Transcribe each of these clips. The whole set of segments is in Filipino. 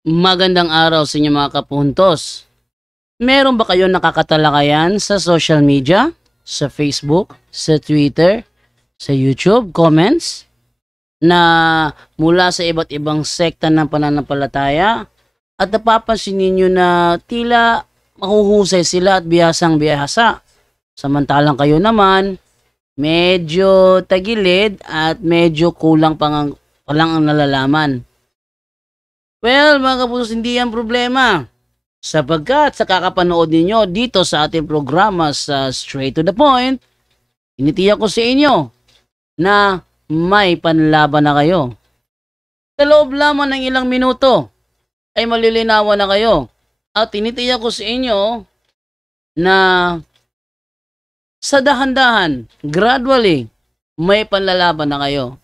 Magandang araw sa inyo mga kapuntos. Meron ba kayo nakakatalakayan sa social media? Sa Facebook, sa Twitter, sa YouTube, comments? Na mula sa iba't ibang sekta ng pananampalataya at napapansin ninyo na tila mahuhusay sila at bihasang bihasa. Samantalang kayo naman, medyo tagilid at medyo kulang pa lang ang nalalaman. Well, mga kapusos, hindi yan problema. Sapagkat sa kakapanood ninyo dito sa ating programa sa Straight to the Point, initiyak ko sa inyo na may panlaban na kayo. Sa loob lamang ng ilang minuto ay malilinawan na kayo. At tinitiyak ko sa inyo na sa dahan-dahan, gradually, may panlalaban na kayo.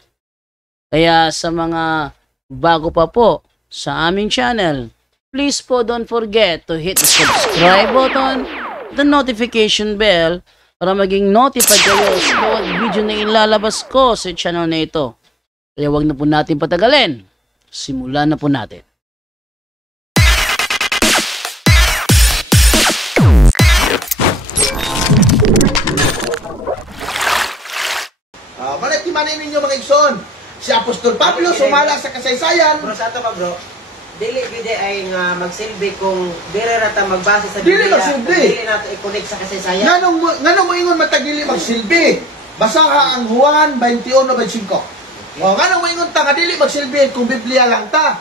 Kaya sa mga bago pa po sa aming channel, please po don't forget to hit the subscribe button, the notification bell, para maging notified kayo sa bawat video na ilalabas ko sa channel na ito. Kaya wag na po natin patagalin. Simulan na po natin. Malatimanin ninyo mga igsoon. Si Apostol Pablo sumala sa kasaysayan. Bro, sa ato pa bro, dili bide ay nga magsilbi kung dili rata magbase sa Dili Biblia, magsilbi. kung dili nato i-connect sa kasaysayan. Nganong mo ingon matagili magsilbi? Basa ka ang Juan 21:25. O nganong mo ingon ta nga dili magsilbi kung Biblia lang ta?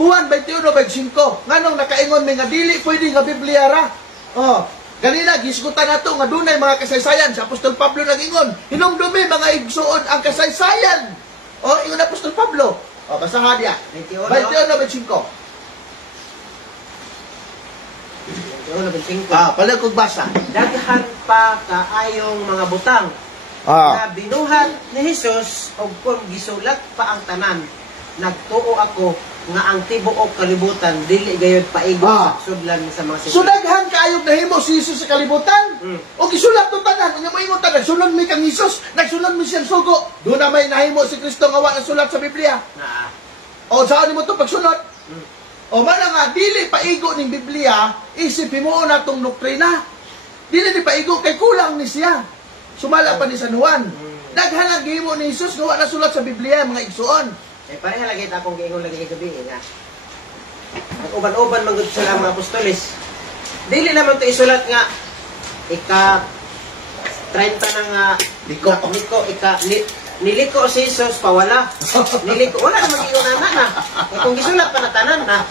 Juan 21:25. Nganong nakaingon mi nga dili pwede nga Biblia ra? O ganina gisgutan nato nga dunay mga kasaysayan. Si Apostol Pablo nag-ingon, hinumdumi mga igsuon ang kasaysayan. O ingon Apostol Pablo. O basahan dia. 21:25. Pala kong basa. Daghan pa kaayong mga butang na binuhat ni Jesus og kung gisulat pa ang tanan, nagtuo ako nga ang tibuok kalibutan dili gayud paigo sa sudlan sa mga So daghan kaayog nahimo si Jesus sa kalibutan. O gisulat to tanan, unya mo ingon tanan, sulod mi kang Jesus, nagsulod mi siyang sugo. Do na may nahimo si Kristo nga wa nasulat sa Biblia. O saan mo to pagsunod? O mana nga dili paigo ning Biblia, isipin mo na tong doktrina. Dili di paigo kay kulang ni siya. Sumala pa ni San Juan. Daghan ang gihimo ni Jesus nga wa nasulat sa Biblia mga igsuon. Eh, pareha lagi akong giingon lagi gabi nga. Nag-uban-uban man gud sila mga apostoles. Dili naman to isulat nga ika 30 na nga niliko si Jesus pawala. Niliko wala naman giingon na. Kung gisulat pa na tanan na.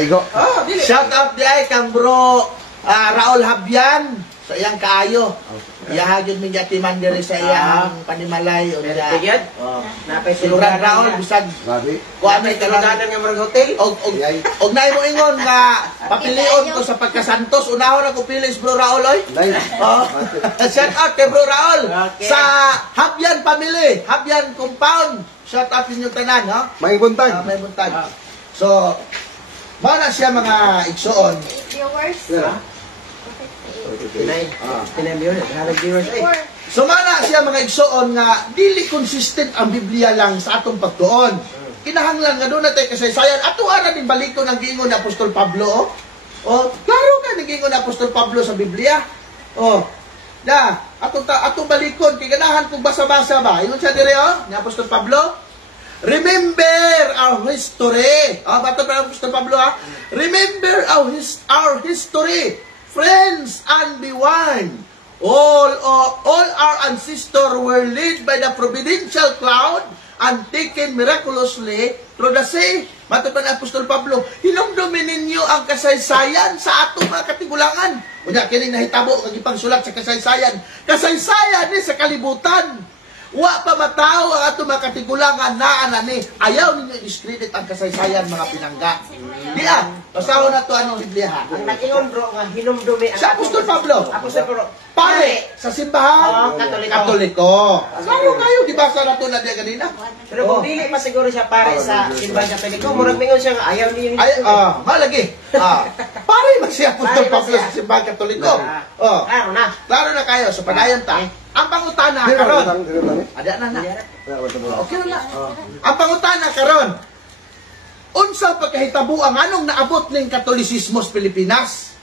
Igo. Oh, dili. Shout out di ay kang bro Raul Habyan sa iyang kaayo. Iyahagyod mi yatiman diri sa iyang panimalay o Pero da. tigad. Napay suluran Raul bisag kuan may talaga nga mga hotel. og nay mo ingon nga papilion ko sa pagkasantos unahon ako pili si bro Raul oy. Shout out kay bro Raul sa Habyan family, Habyan compound. Shout out ninyo tanan, no? May buntag. May buntag. So mao na siya mga igsoon. Viewers. Sumana siya mga igsoon nga dili consistent ang Biblia lang sa atong pagtuon. Kinahanglan nga doon natin kasaysayan. Ato ara din balikon ang giingon ni Apostol Pablo. Klaro ka ni giingon ni Apostol Pablo sa Biblia. Ato balikon kay ganahan kung basa-basa ba. Ingon siya dire ni Apostol Pablo. Remember our history. Bato pa Apostol Pablo Remember our history. Friends, and be warned. All our ancestors were led by the providential cloud and taken miraculously through the sea. Matupan ni Apostol Pablo, hinumdumin ninyo ang kasaysayan sa atong mga katigulangan. Unya kini nahitabo ang ipangsulat sa kasaysayan. Kasaysayan ni sa kalibutan. Wa pa mataw ang atong mga katigulangan na anani. Ayaw ninyo i-discredit ang kasaysayan mga pinangga. Diyan, pasahon na to anong Biblia ha. Ang nag-ingon bro nga hinumdumi ang Sa Apostol Pablo. Apostol Pablo. Pare sa simbahan Katoliko. Klaro kayo gibasa na to na diya ganina. Pero kung dili pa siguro siya pare sa simbahan Katoliko, murag mingon siya nga ayaw niyo. Ay, malagi. Pare man siya Apostol Pablo sa simbahan Katoliko. Klaro na. Klaro na kayo sa padayon ta. Ang pangutana karon. Ada na. Okay na. Ang pangutana karon. unsa pagkahitabo ang anong naabot ning Katolisismo sa Pilipinas?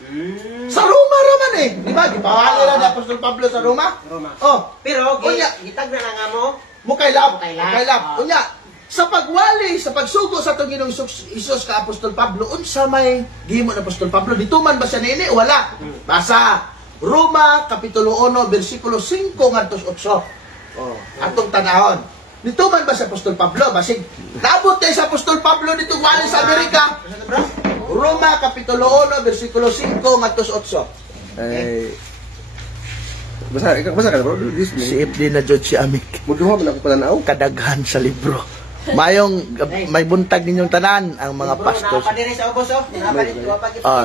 Sa Roma raman eh. Di ba? Di ba? Wala ni Apostol Pablo sa Roma? Roma. Oh. Pero Unya. gitag na nga mo. Mukaylap. Mukaylap. Mukaylap. Unya. Sa pagwali, sa pagsugo sa itong Ginoong Isus ka Apostol Pablo, unsa may gihimo ng Apostol Pablo? Dito man ba siya nini? Wala. Basa. Roma, Kapitulo 1, versikulo 5 ngadto 8. Oh, atong tanahon. Dito man ba sa Apostol Pablo? Basig, naabot tayo sa Apostol Pablo dito wali sa Amerika. Roma, Kapitulo 1, versikulo 5 ngadto 8. Ay, basa ka na bro? Si FD na Judge si Amik. Muduha man ako pananaw. Kadaghan sa libro. Mayong may buntag ninyong tanan ang mga pastors. Napadiri sa ubos, oh.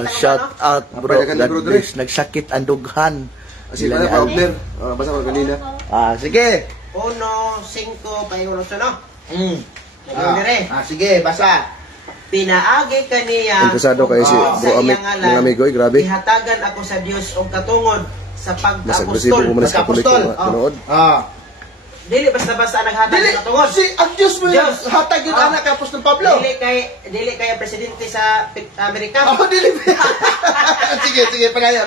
Shout out bro. Kapay na God bro, bless. Nagsakit ang dughan. Kasi pala pa order. Basa ko kanina. Sige. 1, 5, paingon 8, no? Dire. Sige, basa. Pinaagi kaniya. Interesado kayo si Bro Amik, mga amigo, grabe. Ihatagan ako sa Dios og katungod sa Basag-basibo ko pag-apostol. muna sa Katoliko nga tunood. Dili basta-basta naghatag Dili, ng katungod. si ang Diyos mo Diyos. hatag yung anak kay Apostol Pablo. Dili kay presidente sa Amerika. Dili. Sige, pagayon.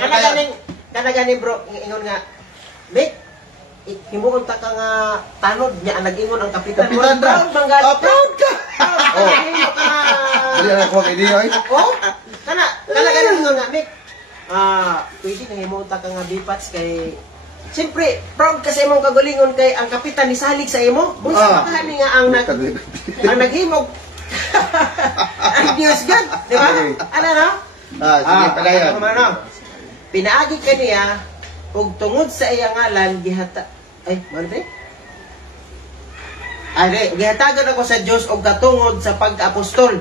Kanaganing bro, ingon nga, Mick, himuon ta ka nga tanod niya ang nag-ingon ang kapitan. Kapitan ra. Proud ka. Dili na ako kay Dio. Oh, kanaganing ingon nga, Mick, pwede na himuon ta ka nga bipats kay siyempre, proud ka sa imong kagalingon kay ang kapitan ni salig sa imo. Unsa pa kani nga ang naghimog ang Diyos God, di ba? Ano no? Sige, pagayon. Pinaagi kaniya ug tungod sa iyang ngalan gihata gihatagan ako sa Dios og katungod sa pagkaapostol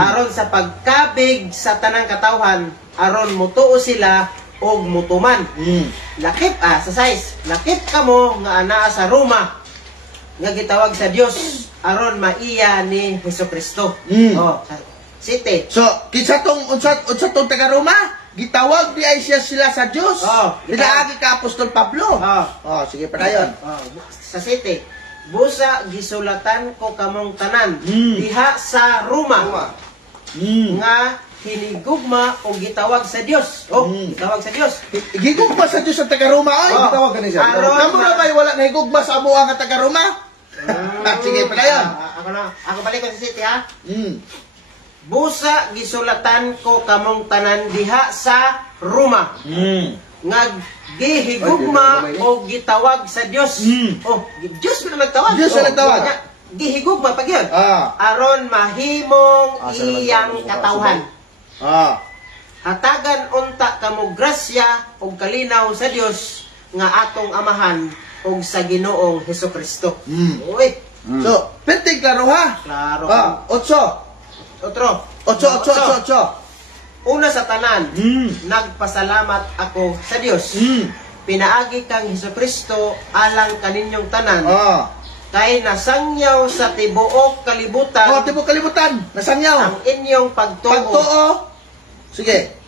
aron sa pagkabig sa tanang katawhan aron mutuo sila og mutuman. Lakip sa size. Lakip kamo nga anaa sa Roma nga gitawag sa Dios aron maiya ni Hesukristo. City. So, kinsa tong unsa tong taga Roma? Gitawag di ay sila sa Dios. Pinaagi ka Apostol Pablo. Sige padayon. Sa city. Busa gisulatan ko kamong tanan diha sa Roma. Nga hinigugma o gitawag sa Dios. Gitawag sa Dios. Gigugma sa Dios ang taga Roma ay. Gitawag ka ni siya. Kamu na ba wala na higugma sa amo ang taga Roma? Sige padayon. Ako balik ko sa city ha. Busa gisulatan ko kamong tanan diha sa Roma. Nga gihigugma o gitawag sa Dios. Dios na nagtawag. Dios na nagtawag. Gihigugma pag yun. Aron mahimong iyang katawhan. Hatagan unta kamo grasya o kalinaw sa Dios nga atong amahan o sa Ginoong Hesukristo. So, perting klaro ha? Klaro. 8. Otro. 8. Una sa tanan, nagpasalamat ako sa Dios. Pinaagi kang Hesukristo alang kaninyong tanan. Kay nasangyaw sa tibuok kalibutan. Tibuok kalibutan. Nasangyaw. Ang inyong pagtuo. Sige.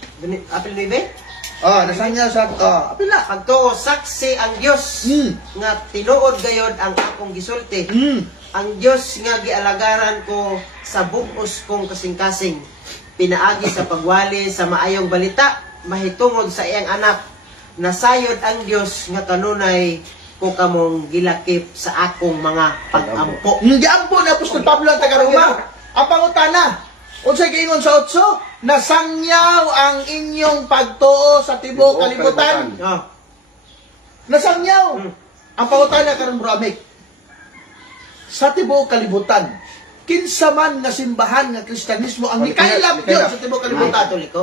Apil 9? Nasangyaw sa apil na. Pagtuo saksi ang Dios nga tinuod gayod ang akong gisulti. Ang Dios nga gialagaran ko sa bugos kong kasing-kasing. Pinaagi sa pagwali sa maayong balita, mahitungod sa iyang anak. Nasayod ang Dios nga kanunay ko kamong gilakip sa akong mga pag-ampo. Giampo na Apostol Pablo ang taga Roma. Ang pangutana, unsay giingon sa 8? Nasangyaw ang inyong pagtuo sa tibuok kalibutan. Nasangyaw. Ang pangutana karon Bro Amik. Sa tibuok kalibutan, kinsa man nga simbahan nga Kristyanismo ang nikailap yun sa tibuok kalibutan. Katoliko.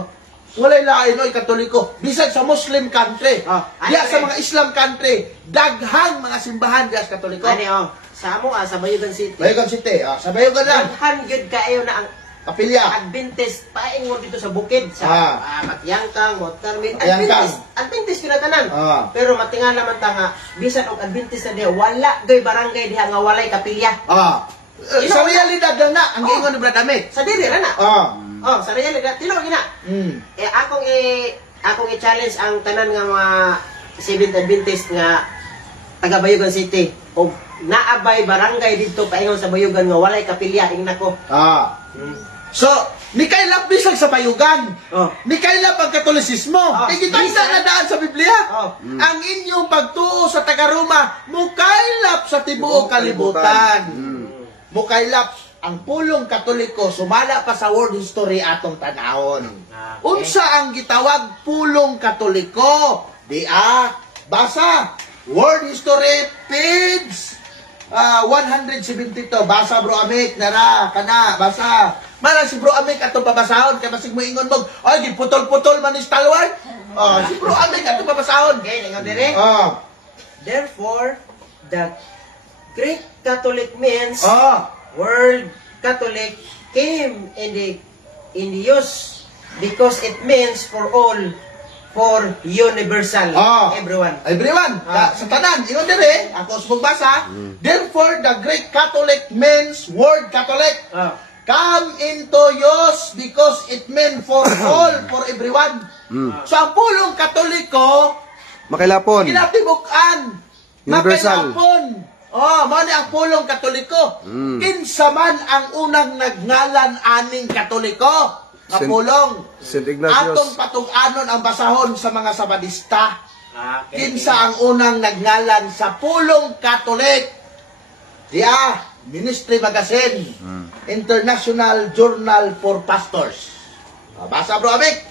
Walay lain oy Katoliko. Bisan sa Muslim country. Diya sa mga Islam country, daghang mga simbahan diya sa Katoliko. Sa amo sa Bayugan City. Bayugan City. Sa Bayugan lang. Daghan gyud kaayo na ang kapilya. Adventist paingon dito sa bukid sa Matyangkang, Mount Carmel. Adventist pinatanan. Pero matingan naman ta nga bisan og Adventist na diha wala doy barangay diha nga walay kapilya. Sa realidad na ang giingon ni Brad Amik. Sa dili ra na. Sa realidad tinuod gina. Akong i-challenge ang tanan nga mga Seventh Adventist nga taga Bayugan City og naabay barangay dito paingon sa Bayugan nga walay kapilya ingna ko. So, ni kailap bisag sa bayugan. Oh. Ni kailap ang Katolisismo. Oh, Ikitanda na daan sa Biblia. Oh. Ang inyong pagtuo sa taga-Roma, mukailap sa tibuok kalibutan. Mukailap ang pulong Katoliko, sumala pa sa world history atong tanahon. Okay. Unsa ang gitawag pulong Katoliko? Basa. World history, page 172. Basa, bro Amik, nara, kana, basa. Mala si bro Amik atong babasahon, kaya masig mo ingon mo, ay, giputol-putol man ni Stalwart. Si bro Amik atong babasahon. Okay, lingaw dire. Therefore, the Greek Catholic means World Catholic came in the use because it means for all, for universal, everyone. Everyone, sa tanan, ingon dire, ako sa magbasa, therefore the Greek Catholic means World Catholic. Come into use because it meant for all, for everyone. So ang pulong Katoliko, Makilapon. kinatibukan, Universal. makilapon. Mao ni ang pulong Katoliko. Kinsa man ang unang nagngalan aning Katoliko nga pulong. St. Ignatius. Atong patug-anon ang basahon sa mga Sabadista. Okay. Kinsa ang unang nagngalan sa pulong Katolik? Ministry Magazine, International Journal for Pastors. Basa, bro Amik.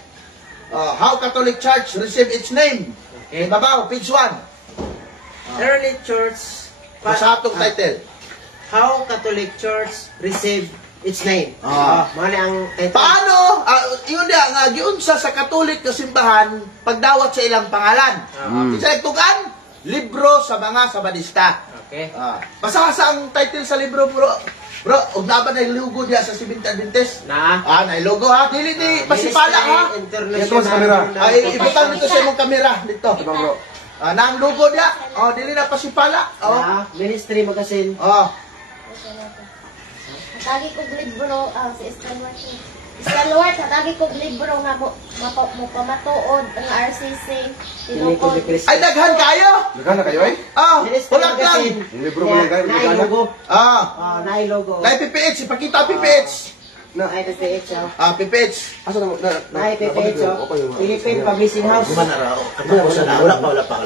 How Catholic Church received its name. Okay. Ibabaw, page 1. Early Church. Basa atong title. How Catholic Church received its name. Mali ang title. Paano, yun dia, nga, giunsa sa Katolik na simbahan, pagdawat sa ilang pangalan. Isa itugan, libro sa mga Sabadista. Okay. Basa ang title sa libro, bro. Bro, na ba na ilugo diya sa Seventh Adventist? Na ilugo ha. Dili ni pasipala ha. Ito sa kamera. Ay, ibutang dito sa imong kamera. Dito. Ito, bro. Na ang logo diya. Dili na pasipala. Ministry Magazine. Tagi kong libro, si Stalwart, tagi kong libro nga mo pamatuod ang RCC. Tinukod. Ay, daghan kayo. Naghan na kayo eh? Ministry Wala lang. Magazine. Yung libro mo lang kayo. Nailogo. Nailogo. PPH, ipakita PPH. Ay, PPH. PPH. Asa na? Ay, PPH. Philippine Publishing House. Wala pa.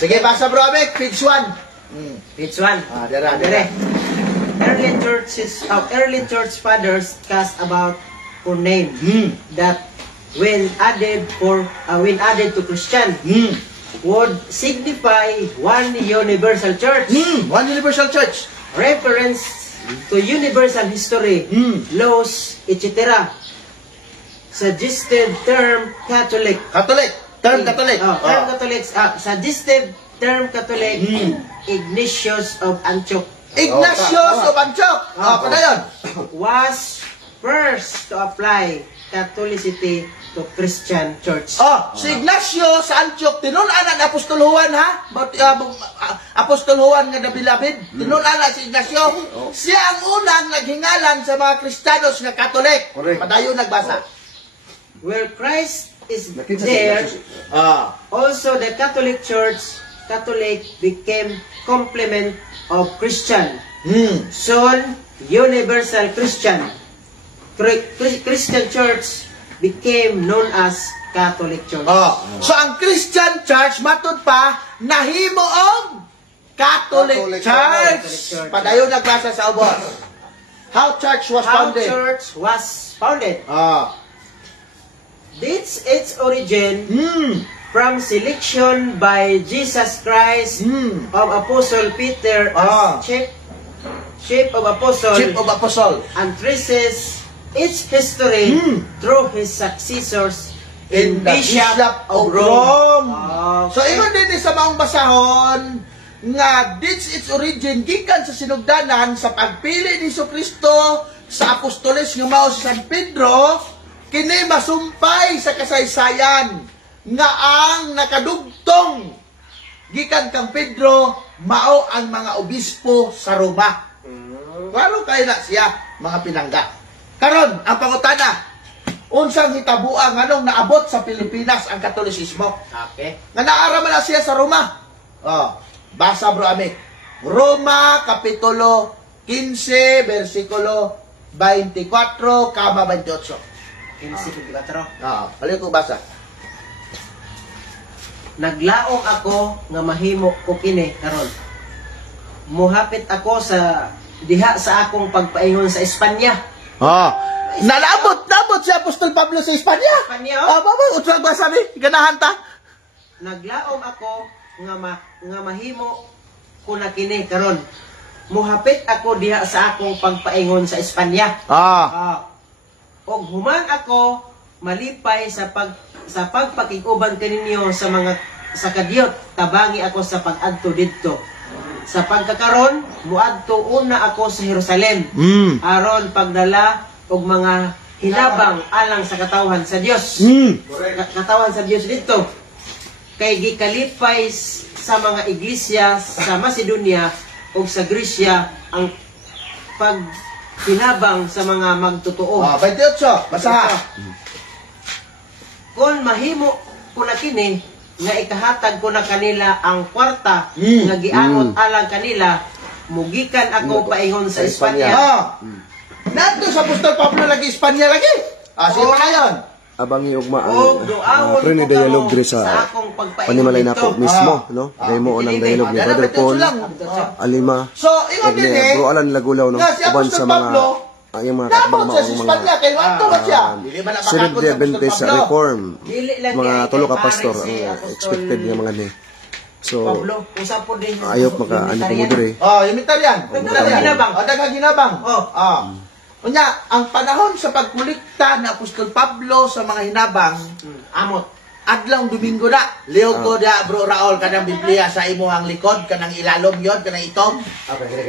Sige, basa bro Amik, page 1. Page 1. Dire. Early church fathers cast about for name that when added to Christian would signify one universal church. One universal church. Reference to universal history, laws, etc. Suggested term Catholic. Term Catholic. Term Catholic. Suggested term Catholic. Ignatius of Antioch. Ignatius of Antioch. Padayon. Was first to apply Catholicity to Christian church. Si Ignacio sa Antioch, tinunan ang Apostol Juan ha? Apostol Juan nga nabilabid. Tinunan si Ignacio. Siya ang unang naghingalan sa mga Kristiyanos nga Katolik. Padayon nagbasa. Where Christ is there, also the Catholic became complement of Christian. Soon, universal Christian. Christian Church became known as Catholic Church. So ang Christian Church matud pa nahimo og Catholic Church. Padayon nagbasa sa ubos. How church was founded? How church was founded. Dates its origin from selection by Jesus Christ of Apostle Peter as chief of apostle, and traces its history through his successors in Bishop of Rome. So ingon din sa maong basahon nga dates its origin gikan sa sinugdanan sa pagpili ni Jesucristo sa apostoles nga mao si San Pedro, kini masumpay sa kasaysayan nga ang nakadugtong gikan kang Pedro mao ang mga obispo sa Roma. Klaro kay na siya mga pinangga. Karon ang pangutana, unsang hitabuang nganong naabot sa Pilipinas ang Katolisismo? Okay. Nga naaraman na siya sa Roma. Basa bro Amik. Roma kapitulo 15 versikulo 24, 28. 15:24. Palit ko basa. Naglaom ako nga mahimo ko kini karon. Muhapit ako sa diha sa akong pagpaingon sa Espanya. Nalabot si Apostol Pablo sa Espanya. Espanya, Baba, utsag basa ni, ganahan ta. Naglaom ako nga mahimo ko na kini karon. Muhapit ako diha sa akong pagpaingon sa Espanya. Og human ako malipay sa pagpakiguban kaninyo sa kadiyot, tabangi ako sa pag-adto didto. Sa pagkakaron, muadto una ako sa Jerusalem. Aron pagdala og mga hinabang alang sa katawhan sa Dios. Katawhan sa Dios didto. Kay gikalipay sa mga iglesia sa Macedonia ug sa Gresya ang paghinabang sa mga magtotoo. 28, basa. Kung mahimo ko na kini, nga ikahatag ko na kanila ang kwarta nga giangot alang kanila, mugikan ako paingon sa Espanya. Nato sa Apostol Pablo lagi Espanya lagi. Sige pa ngayon. Abang iugma Og duawon pre ni ko dialog karon diri sa sa akong pagpaingon panimalay na dito. po mismo, no? Dahil mo unang dialog ni Brother Paul, Alima, So, ingon din eh. Bro Alan Lagulaw, no? Nga si Uban Apostol sa mga Pablo, yung mga nabot siya sa Espanya kay Wanto ba siya? Dili man Sunod napakakot dia sa bente Apostol sa Pablo. reform. Dili lang Mga kay tulo ka pare pastor si ang Apostol expected nga mga ni. So, Pablo, usap po din. ayop maka ano ko mo diri. Imitaryan. Ginabang. Ginabang. Unya, ang panahon sa pagkulikta na Apostol Pablo sa mga hinabang, Amot. adlong Domingo na. Liog ko da, Bro Raul, kanang Biblia sa imuhang likod, kanang ilalom yon, kanang itom.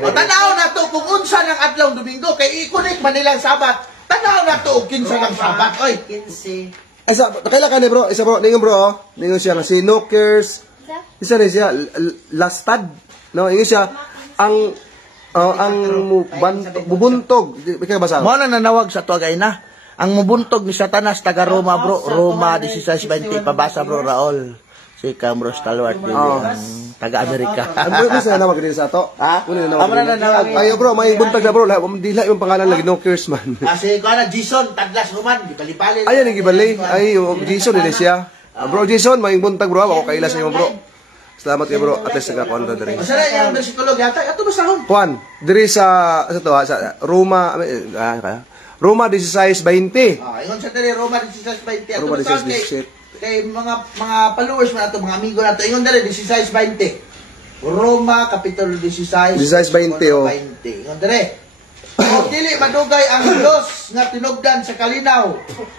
O tanaw na to kung unsa ng adlong Domingo, kay ikunik manilang Sabat. Tanaw na to, kinsa ng Sabat. Oy, 15. Isa, kaila ka ni bro, isa bro, ningon bro, ningon siya nga si Nokers. Isa rin siya, lastad. No, ingon siya, ang bubuntog. Ikaw basa? mo na nanawag sa tuwagay na. Ang mubuntog ni Satanas, taga Roma, bro. Roma 16:20, pabasa, Bro Raul. Si Cambro Stalwart, taga Amerika. Ano ba siya nawag din sa ato? Ha? Ano Amo na nanawag. Ayo bro, may buntag na bro. Dila yung pangalan lagi Nokers man. Kasi ko na Jason, Taglas Roman, gipali-pali. Ayan ang gibali. Ay, Jason din siya. Bro Jason, may buntag bro. Ako kaila sa iyo bro. Salamat kay bro. At least nagkakuan ka diri. Masala yung bersikulo yata. Ato ba sahon? Juan, diri sa sa Roma Roma 16:20. Ingon sa dali Roma 16:20. Roma 16:17. Kay mga followers mo nato, mga amigo nato. Ingon dali 16:20. Roma kapitulo 16. 16:20, oh. 20. Ingon dali. O dili madugay ang Dios nga tinugdan sa kalinaw.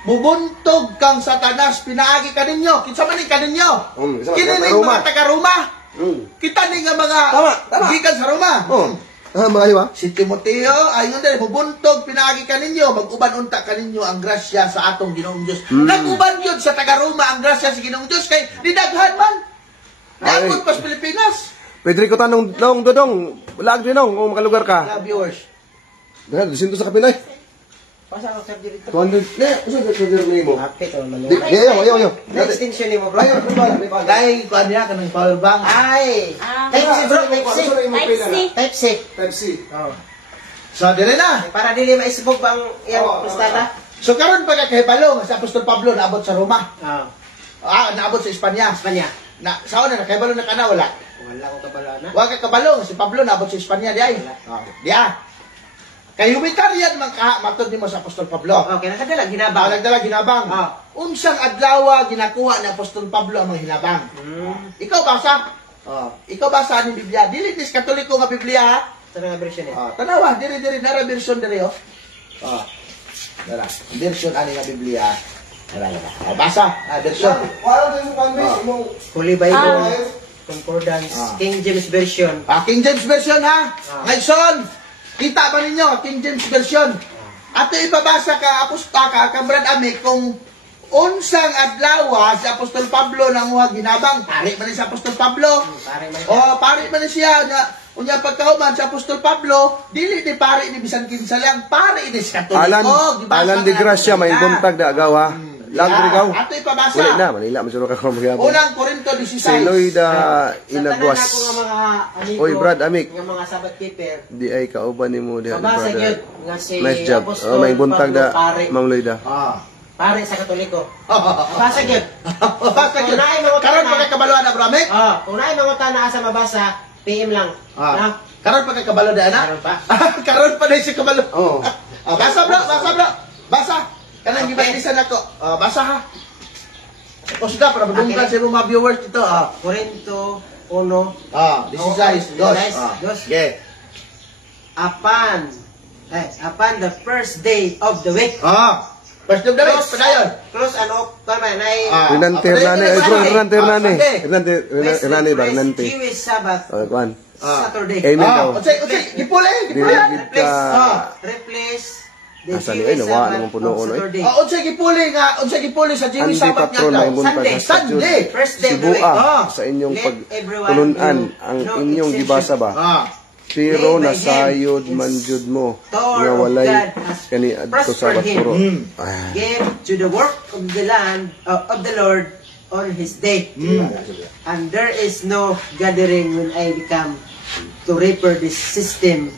Mubuntog kang Satanas, pinaagi ka ninyo. Kinsa man ni kaninyo? Kini ni mga taga Roma. Kita ni nga mga Tama. gikan sa Roma. Mga iwa. Si Timoteo, ayon dali, mubuntog, pinaagi ka ninyo, mag-uban unta ka ninyo ang grasya sa atong Ginoong Diyos. Nag-uban yun sa taga-Roma ang grasya sa Ginoong Diyos, kay didaghan man. Nagod pa sa Pilipinas. Pedrico tanong dodong, wala din nong kung makalugar ka. Viewers. Dahil disinto sa kapinay. Pasa ako sa dito. 200. Usa sa order nimo. Hapit o naman. Ayo. Extension ni mo bro. Ayo, Dahil kuan niya kanang power bank. Ay. Type C bro, Type C. Type C. Pepsi. So dire na. Para dili maisbog ba ang iyang pustada? So karon pagka kahibalo sa Apostol Pablo naabot sa Roma. Naabot sa Espanya. Espanya. Na sa una kahibalo na kana wala. Wala ko kabalana. Wa ka kabalo si Pablo naabot sa Espanya di ay. Diya. Kay humanitarian man ka matod nimo sa Apostol Pablo. Okay, nakadala ginabang. Nagdala ginabang. Unsang adlaw ginakuha ni Apostol Pablo ang mga hinabang. Ikaw basa. Ikaw basa ni Biblia. Dili dis Katoliko nga Biblia ha. Sa nga version niya. Tanawa, diri nara version diri oh. Dara, version ani nga Biblia. Dara. Basa, version. Wala din sa panbis mo. Holy Bible. Concordance. King James Version. King James Version ha. Ngayon, kita ba ninyo King James Version? Ato ipabasa ka Apostol ka Brad Ami kung unsang adlaw si Apostol Pablo nang ginabang, pari man ni si Apostol Pablo. Pari man ni siya nga unya pagkahuman sa Apostol Pablo, dili ni pari ni bisan kinsa lang, pari ni si Katoliko. Alan di Gracia may buntag da agaw ha. Lang Rigaw. Ato ipabasa. Wala na, Manila, masuro ka kung magyapon. Unang Korinto 16. Si Loida Sa Inagwas. tanan ako nga mga amigo, Oy, Brad, amik. nga mga sabat keeper, Di ay kauban ni mo diha, mabasa brother. yun nga si Nice job. Apostol Oh, may buntag Pablo da, Pare. Ma'am Loida. Pare sa Katoliko. Mabasa yun. Basta yun. Unahin mga Karon utana. pa kay kabalo na, bro, Amek. Unahin mga utana asa mabasa, PM lang. Na? Karon pa kay kabalo na, Karon pa. Karon pa na si kabalo. Oh. Basa, bro, basa, bro. Basa. Kanang Okay. gibatisan ako. Basa ha. O sudah, para madunggan sa mga viewers dito. Korinto 1. 16. Dos. Dos. Okay. Upon the first day of the week. First of the week, padayon. Close ano, tama na Renante Hernane, ay bro, Renante Hernane. Hernane ba, Renante. Jewish Sabbath, Oh, kuan. Saturday. Amen daw. Unsay, gipuli. David ka. Replace the Asa ni, Jewish nawa Sabbath naman puno, of oy. Saturday. Unsay gipuli sa Jewish Andi Sabbath patron nga may daw. buntag Sunday, sa Sunday. First day of the week. Sibua sa inyong Let everyone pagtulunan know, ang no inyong exception. gibasa ba. Pero nasayod man jud mo nga walay kani adto sa baturo. Give to the work of the land of the Lord on His day. And there is no gathering when I become to repair this system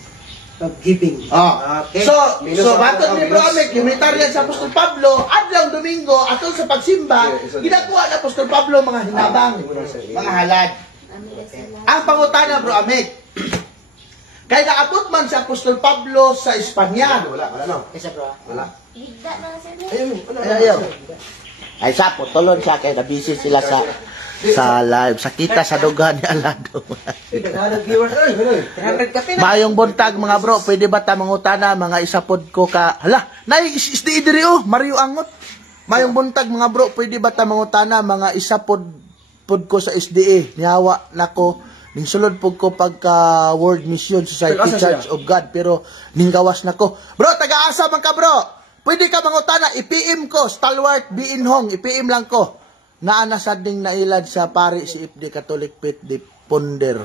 of giving. Okay. So batot ni Bro Amek, humanitarian sa Apostol Pablo, adlaw Domingo atol sa pagsimba, ginakuha ni Apostol Pablo mga hinabang, mga halad. Ang pangutana Bro Amek, kay naabot man si Apostol Pablo sa Espanya. Wala no. Isa bro. Higda na sir. Ayaw. Ay sa putulon siya kay nabisi sila sa live. Sa kita sa dugan ni Alado. Mayong buntag mga bro, pwede ba ta mangutana mga isapod ko ka. Hala, nay isdi diri Mario Angot. Mayong buntag mga bro, pwede ba ta mangutana mga isapod ko sa SDA. Nihawa nako ning sulod pug ko pagka World Mission Society Church of God pero ninggawas nako. Bro, taga-asa man ka bro. Pwede ka mangutana, i-PM ko, Stalwart Biinhong, i-PM lang ko. Naana sad ding nailad sa pari si FD Catholic Pit de Ponder.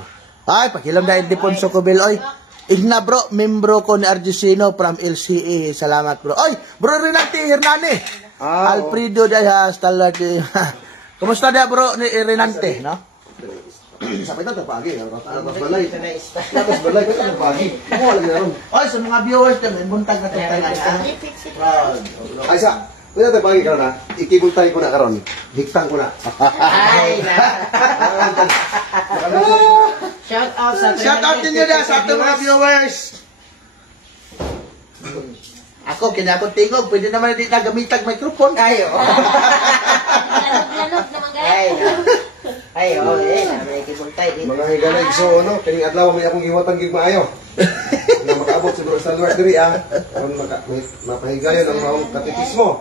Ay, pakilam dahil di Ponso Cobel, oy. Igna bro, membro ko ni Argesino from LCA. Salamat bro. Oy, bro Renante Hernane. Alfredo Daya, Stalwart. Kumusta dia bro ni Renante, no? Sampai tayo pagi, atas balay. Atas balay ko tayo pagi. Ako wala na ron. Oy, sa mga viewers din, buntag na tayo. Ay sa, wala tayo pagi karon na. Ikibultay ko na karon. Hiktang ko na. Ay na. Shout out Din nyo na sa ating mga viewers. Ako, kinakot tingog, pwede naman hindi na gamitag microphone. Ayo. Lanog naman guys. Ayo, may kibuntay. Mga higalig, so ano, kining adlaw may akong giwatang gig maayo. Na makaabot siguro sa lugar diri kung mapahigayon ang maong katekismo.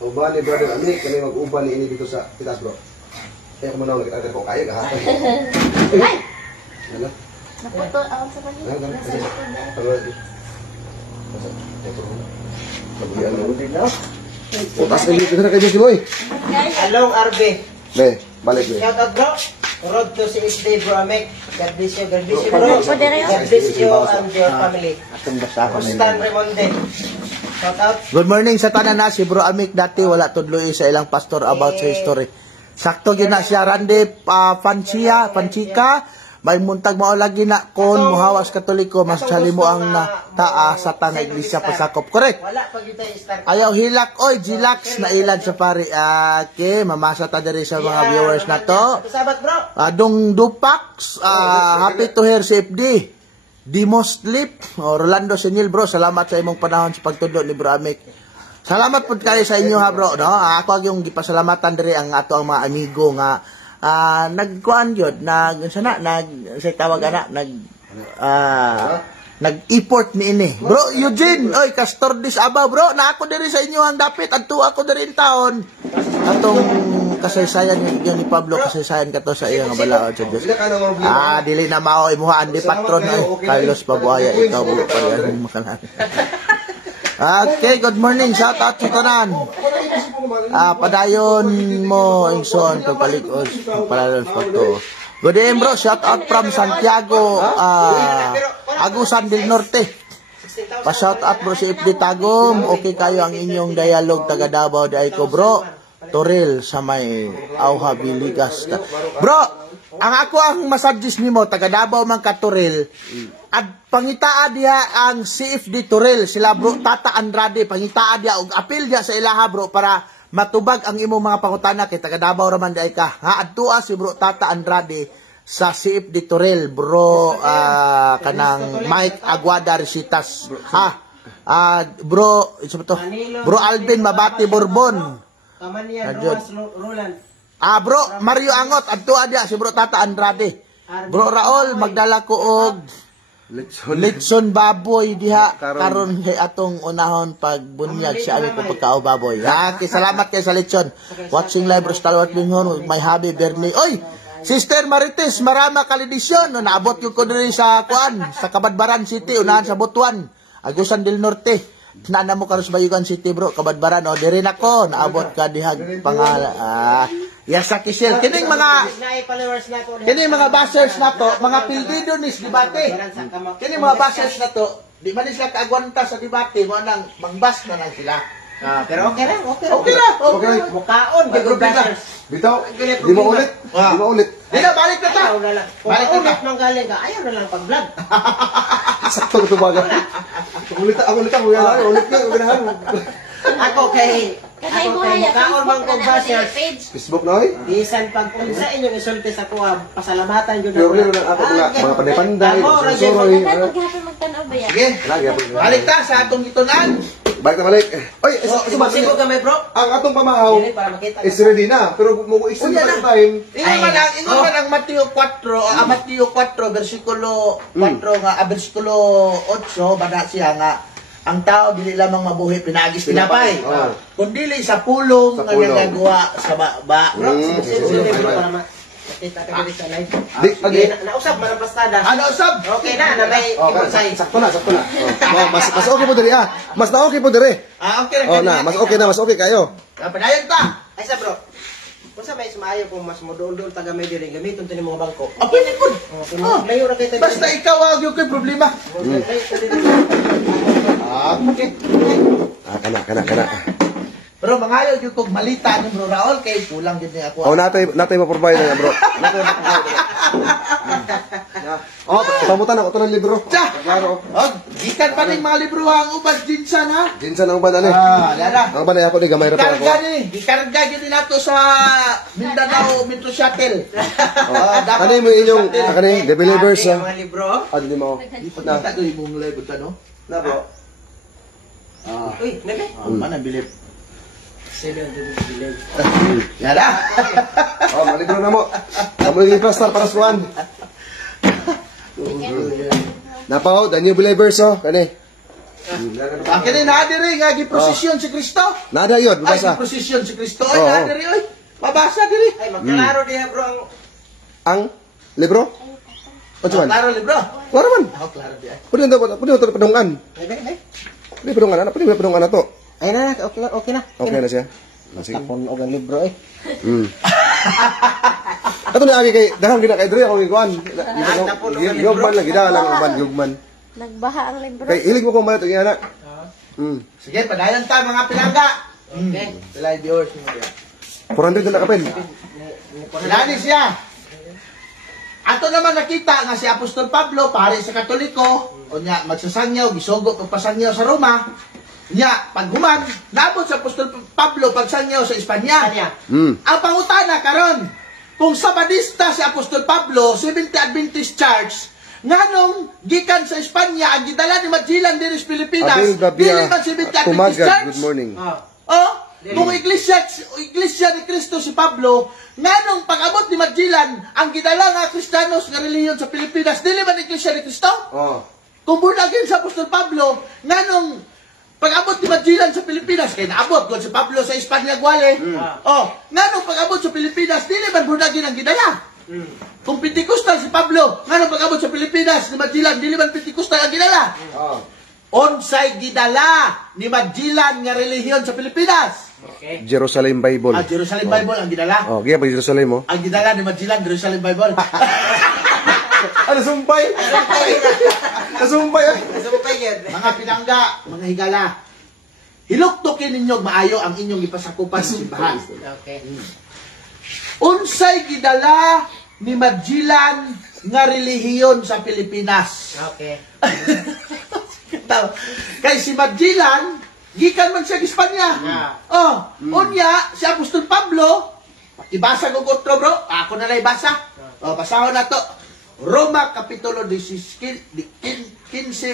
Uban ni Brother Anik, kami mag-uban ni ini dito sa Pitas bro. Kaya kung manaw, nakita ko kayo, kahapon. Ay! Ano? Naputo ako sa kanya. Utas na dito na kayo si Boy. Along RB. Be, balik be. Shout out bro. Road to si SD Bro Amek. God bless you, God bless you bro. God bless you and your family. Kustan Remonde. Shout out. Good morning sa tanan na si Bro Amik dati wala tudloy sa ilang pastor about sa history. Sakto gyud na siya Randy Panchika may muntag mao lagi na kon muhawas Katoliko mas salimo ang taa sa tanga iglesia pasakop. Correct. Wala pag ito start. Ayaw hilak oy Gilax na ilad sa pari. Okay, mamasa ta diri sa mga viewers na to. Sabat bro. Dong Dupax, happy to hear si FD. Dimos Lip, Rolando Senil bro, salamat sa imong panahon sa pagtudlo ni Bro Amik. Salamat po kayo sa inyo ha bro, no? Ako yung gipasalamatan diri ang ato ang mga amigo nga nagkuan yun, sa tawag ana, nag-import ni ini. Bro, Eugene, oy, Castor Dis Aba, bro, na ako diri sa inyo ang dapit, adto ako diri in taon. Atong kasaysayan ni Pablo, kasaysayan kato sa iyang balaod sa Diyos. Dili na mao imuhaan di patron ay Carlos Pabuaya, ikaw buo pa yan makalan. Okay, good morning, shout out sa tanan. Padayon mo ingson pagpaligod pagpalalos pagto. Good day bro, shout out from Santiago, Agusan del Norte. Pa-shout out bro si FD Tagum. Okay kayo ang inyong dialogue taga Davao di ay ko bro. Toril sa may Auha Biligas. Bro, ang ako ang masuggest nimo taga Davao man ka Toril. At pangitaa diha ang CFD Toril sila bro Tata Andrade pangitaa diha og apil diha sa ilaha bro para matubag ang imong mga pangutana kay taga Davao raman di ay ka. Ha adtua si bro Tata Andrade sa CFD Toril bro kanang Mike Aguada Resitas. Bro, ito to. Bro Alvin Mabati Borbon. Kamanian Roas Roland. Bro Mario Angot adto dia si bro Tata Andrade. Bro Raul magdala ko og Litson baboy diha karon kay atong unahon pagbunyag si ami ko pagkao baboy. Salamat kay sa Litson. Watching live bro Stalwart Linghon my hubby Bernie. Oy, Sister Marites, marama kalidisyon. Naabot yung ko diri sa kuan, sa Kabadbaran City, unahan sa Butuan, Agusan del Norte. Nana mo karon sa Bayugan City bro, Kabadbaran o diri nako, naabot ka dihag pangal. Yes sa Kisel. Kining mga bashers nato, mga pildido nis debate. Kining mga bashers nato, di man sila kaagwanta sa debate, mo nang mangbas na lang sila. Pero okay lang. Okay. Mukaon, May problema. Bitaw, di mo ulit. Di mo ulit. Di na, balik na ta. Balik na ulit nang galing ka, ayaw na lang pag-vlog. Sakto ito baga. Ulit ako yan. Ulit ka, ganahan. Ako kay mukaon mang kong bashers. Facebook na oy. Bisan pagpunsa inyong isulti sa kuha, pasalamatan yun. Pero rin ako mga panday-panday, susuroy. Maghapon magtanaw ba yan? Sige, balik ta sa atong gitunan. Balik na balik. Oy, Sigo kami bro. ang atong pamahaw Para makita is ready na. Pero mo isip Unya na na. time. Ingon man ang Mateo 4, Mateo 4 versikulo 4 nga versikulo 8 bada siya nga ang tao dili lamang mabuhi pinagis tinapay. Kun dili sa pulong Sa nga pulong. nagagawa sa ba. Sige bro para makita ka dito sa live. Di, Sige, nausap man ang pastada. Ano usab? Okay na may ibonsay. Sakto na. Mas okay po diri Mas na okay po diri. Okay ra. Oh na, mas okay kayo. Padayon ta. Ay sa bro. Kung sa may sumayo kung mas modool taga may diri gamiton tani mga bangko. Pwede po. Layo ra kay tayo. Basta ikaw ang yung kay problema. Okay. Kana. Pero mangayo yung kong malita ni Bro Raul kay kulang din niya ako. Oh, natay ma-provide na bro. Pamutan ako to ng libro. Klaro. Gikan pa ning mga libro ang ubas dinsan ha. Dinsan ang uban ani. Yara. Ang uban ay ako ni gamay ra to ako. Gikarga ni, gikarga gyud nato sa Mindanao Metro Shuttle. Ano mo inyong kani the believers Mga libro. Ano di mo? Na ta koy mong live ta no. Na bro. Uy, nebe. Mana bilib. Sino ang bilib? Yara. Malibro na mo. Amo yung pastor para suwan. Napaw, the new believers kani. Ang kini na diri nga giprosesyon si Kristo. Nada yun, Ay basa. giprosesyon si Kristo. Ay na diri oy. Mabasa diri. Ay, magkalaro diha bro ang Ang libro? O cuman? Klaro libro. Klaro man. Klaro di ay. Pwede ito padungan. nebe. Pwede padungan na. Pwede padungan na to. Ay na, okay na. Okay na siya. Sige. Tapon og ang libro eh. Ato na agi kay dahang gina kay diri ako gikuan. Gugman lang gida lang uban gugman. Nagbaha ang libro. Kay ilig mo ko man ito anak. Sige, padayon ta mga pilangga. Okay. Sila viewers mo diya. 400 na kapin. Lani siya. Ato naman nakita nga si Apostol Pablo pare sa Katoliko, unya magsasangyaw gisugo pagpasangyaw sa Roma. Nya paghuman nabot sa Apostol Pablo pagsangyaw sa Espanya. Ang pangutana karon, kung Sabadista si Apostol Pablo, 70 Adventist Church, nganong gikan sa Espanya ang gidala ni Magellan diri sa Pilipinas, Abel Babia, dili man 70 Adventist Tumagad, Church. good morning. Kung iglesia ni Cristo si Pablo, nganong pag-abot ni Magellan ang gidala nga Kristiyanos nga reliyon sa Pilipinas, dili man iglesia ni Cristo? Kung bunagin sa Apostol Pablo, nganong pag-abot ni Magellan sa Pilipinas, kaya naabot kung si Pablo sa Espanya gwale. Nganong pag-abot sa Pilipinas, dili man bunagin ang gidala? Kung Pentecostal si Pablo, nganong pag-abot sa Pilipinas ni Magellan, dili man Pentecostal ang gidala? Onsay gidala ni Magellan nga relihiyon sa Pilipinas? Jerusalem Bible. Jerusalem Bible ang gidala. Giya pa Jerusalem mo. Ang gidala ni Magellan, Jerusalem Bible. Ano sumpay? Nasumpay ay. Nasumpay yun. Mga pinangga, mga higala, hiluktukin ninyo maayo ang inyong ipasakupan sa simbahan. Okay. Unsay gidala ni Magellan nga relihiyon sa Pilipinas? Okay. Kay si Magellan, gikan man siya sa Espanya. Unya, si Apostol Pablo, ibasa ko otro bro, ako na lang ibasa. Basahon na to. Roma Kapitulo 15,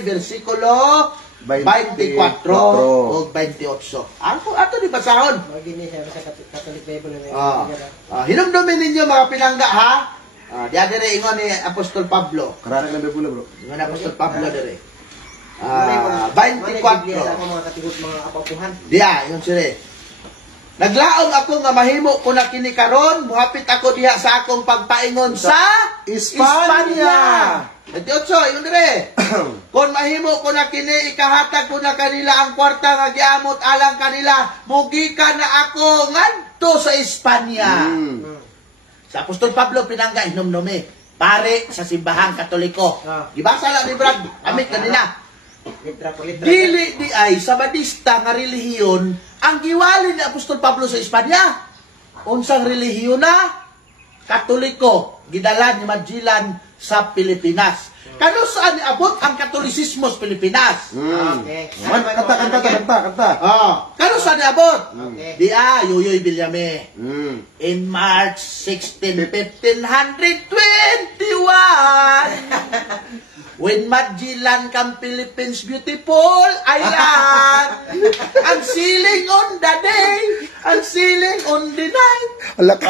versikulo 24 o 28. Ato di basahon. Magini siya sa Catholic Bible na Hinumdumin ninyo mga pinangga ha. Diya dire ingon ni Apostol Pablo. Karana ng Biblia bro. Ingon ni Apostol Pablo dire. 24. 24. Mga katigot mga apapuhan. Diya, yun sila. Naglaom ako nga mahimo ko na kini karon, muhapit ako diha sa akong pagpaingon sa Espanya. 28, yun dire. Kung mahimo ko na kini, ikahatag ko na kanila ang kwarta nga giamot alang kanila, mugikan na ako ngadto sa Espanya. Sa Apostol Pablo pinangga inom-nome, pare sa simbahang Katoliko. Gibasa lang ni Brad, amit kanila. Dili di ay sabadista nga relihiyon ang giwali ni Apostol Pablo sa Espanya. Unsang relihiyon na? Katoliko. Gidala ni Magellan sa Pilipinas. Kano saan niabot ang Katolisismo sa Pilipinas? Okay. Kanta. Kano saan niabot? Okay. Yoyoy Villame. In March 16, 1521. When Magellan come Philippines beautiful island, ang ceiling on the day, ang ceiling on the night. Alak.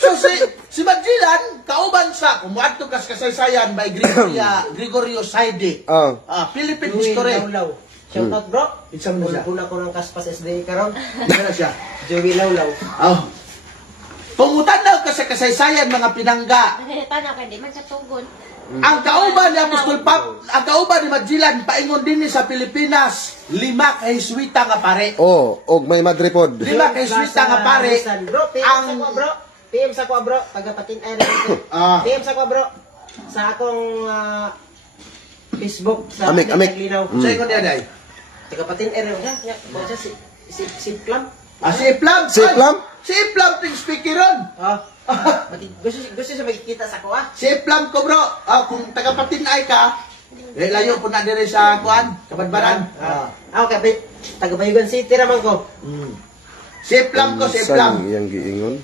So si Magellan kauban sa kumuadto kas kasaysayan by Gregorio Saide. Philippine history. Lawlaw. Shout out bro. Isang mo siya. Una ko ng Kaspas SDA karon. Ano siya? Joey Lawlaw. Pumutanaw ka sa kasaysayan mga pinangga. Tanaw kay di man sa tugon. Ang kauban ni Apostol ang kauban ni Magellan paingon din sa Pilipinas, 5 kahiswita nga pare. Og may madre pod. 5 kahiswita nga pare. Bro, PM sa ko bro, taga Patin Air. PM sa ko bro. Sa akong Facebook sa Amik. Linaw. Sa ingon niya day. Taga Patin Air siya. Si Plum. Si Plum. Si Plum ting speaker ron. Gusto siya makikita sa ko Si Plum ko bro. Kung taga Patinay ka, layo po na dire sa kuan, Kabadbaran. Okay, taga Bayugan City raman ko. Si Plum ko, si Plum. Yang giingon.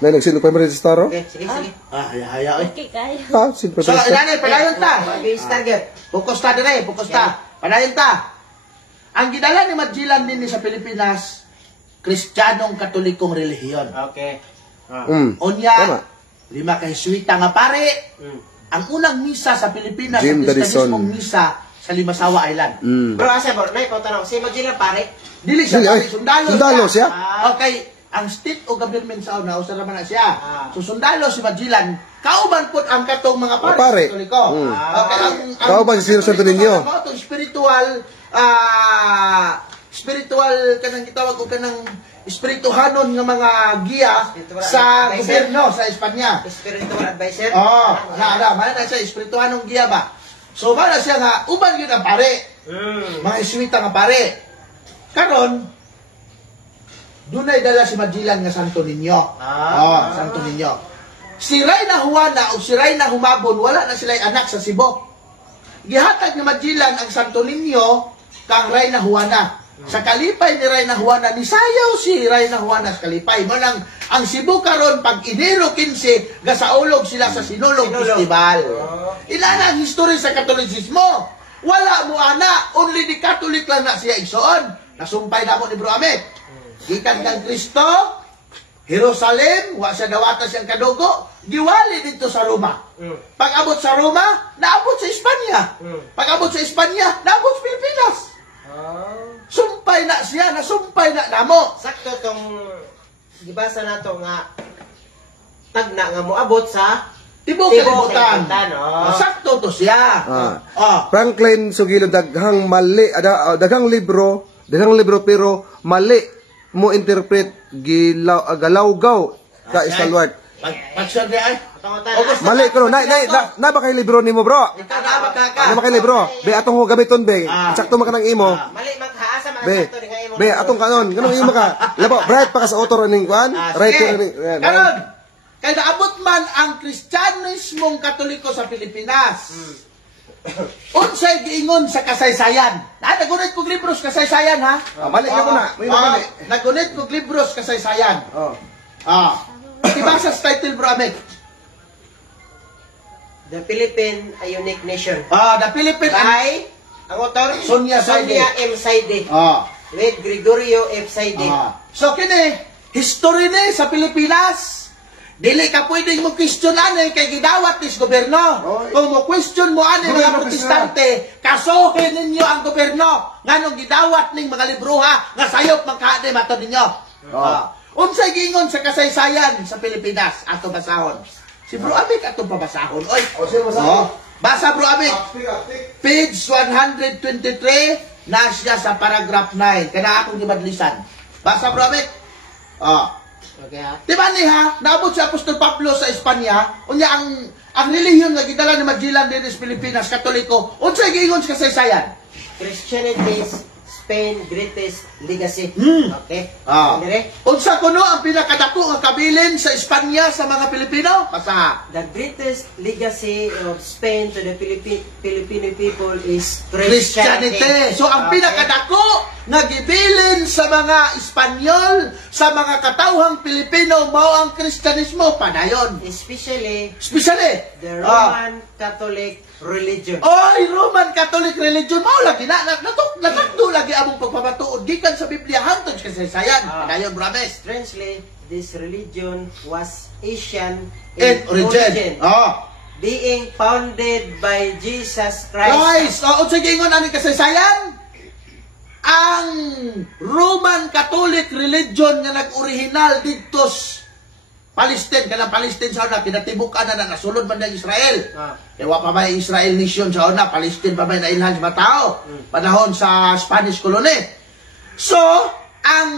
May nagsilog pa mo register ro? Okay, sige. Haya. Okay kayo. Silver So, inanay, padayon ta. Target. Focus ta dire, focus ta. Padayon ta. Ang gidala ni Magellan din sa Pilipinas, Kristiyanong Katolikong relihiyon. Okay. Unya, 5 kahiswita nga pare. Ang unang misa sa Pilipinas, Jim ang Kristiyanismong Darison. misa sa Limasawa Island. Bro, asa bro, nay tanong, si Magellan pare. Dili siya, Dili, ay, sundalo siya? Okay, ang state o government sa una, usa naman na siya. So sundalo si Magellan, kauban po ang katong mga pare. Pare. Katoliko. Okay, Kauban si Sino Santo Niño. Ang spiritual kanang gitawag ko kanang espirituhanon nga mga giya sa gobyerno sa Espanya. Spiritual advisor. Mana na siya espirituhanong giya ba? So mana siya nga uban gyud ang pare. Mga iswita nga pare. Karon dunay dala si Magellan nga Santo Niño. Santo Niño. Si Reyna Juana o si Reyna Humabon wala na sila anak sa Cebu. Gihatag ni Magellan ang Santo Niño kang Reyna Juana. Sa kalipay ni Reyna Juana, nisayaw si Reyna Juana sa kalipay. Manang ang Cebu karon pag Enero 15, gasaulog sila sa Sinulog Festival. Ilana ang history sa Katolisismo. Wala mo ana, only the Catholic lang na siya igsoon. Nasumpay na mo ni Bro Amit. Gikan kang Kristo, Jerusalem, wa sa dawata siyang kadugo, giwali dito sa Roma. Pag abot sa Roma, naabot sa Espanya. Pag abot sa Espanya, naabot sa Pilipinas. Sumpay na siya, nasumpay na namo. Sakto tong gibasa nato nga tagna nga moabot sa Tibok kalibutan. Oh. Sakto to siya. Franklin Sugilo daghang mali daghang libro pero mali mo interpret galawgaw ka Stalwart. Pag-sure niya ay, Mali ko na ba kay libro nimo bro? Ikaw na magkaka. Ano ba kay libro? Be atong ho gamiton be. Sakto man kanang imo. Mali maghaasa man Be. sakto nga imo. Be atong kanon. Ganun imo ka. Labo, bright pa ka sa author ning kwan. Right ning. Karon, kaya naabot man ang Kristyanismong Katoliko sa Pilipinas. Unsay giingon sa kasaysayan? Nagunit kog libros kasaysayan ha? Mali ka muna. May mali. Nagunit kog libros kasaysayan. Oh. Ibasa sa title bro Amek. The Philippine a unique nation. The Philippine By ang author Sonia Saide. M. Saide. With Gregorio F. Saide. So kini, history ni sa Pilipinas. Dili ka pwedeng mo question ani kay gidawat nis gobyerno. Kung mo question mo ani mga protestante, kasuhin ninyo ang gobyerno nganong gidawat ning mga libruha nga sayop magkaade mato ninyo. Unsay giingon sa kasaysayan sa Pilipinas ato basahon. Si Bro Abik ato pabasahon. Oy. Basa Bro Abik. Page 123 na siya sa paragraph 9. Kana akong gimadlisan. Basa Bro Abik. Okay ha? Diba ni ha, naabot si Apostol Pablo sa Espanya, unya ang relihiyon nga gidala ni Magellan din sa Pilipinas, Katoliko, unsay giingon sa kasaysayan? Christianity is Spain greatest legacy. Okay? Dire? Unsa kuno ang pinakadako nga kabilin sa Espanya sa mga Pilipino? Basa. The greatest legacy of Spain to the Filipino people is Christianity. So ang pinakadako nga gibilin sa mga Espanyol, sa mga katawhang Pilipino mao ang Kristyanismo padayon. Especially the the Roman Catholic religion. Oy, Roman Catholic religion mao lagi natakdo lagi among pagpapatuod gikan sa Biblia hangtod sa kasaysayan. Padayon Brames. Strangely, this religion was Asian In origin. Being founded by Jesus Christ. Unsay giingon ani kasaysayan? Ang Roman Catholic religion nga nag-original dito Palestine, kanang Palestine sa una, kinatibukan na nasulod man ng Israel. Ewa pa may Israel nation sa una, Palestine pa may nailhan sa mga tao. Panahon sa Spanish colony. So, ang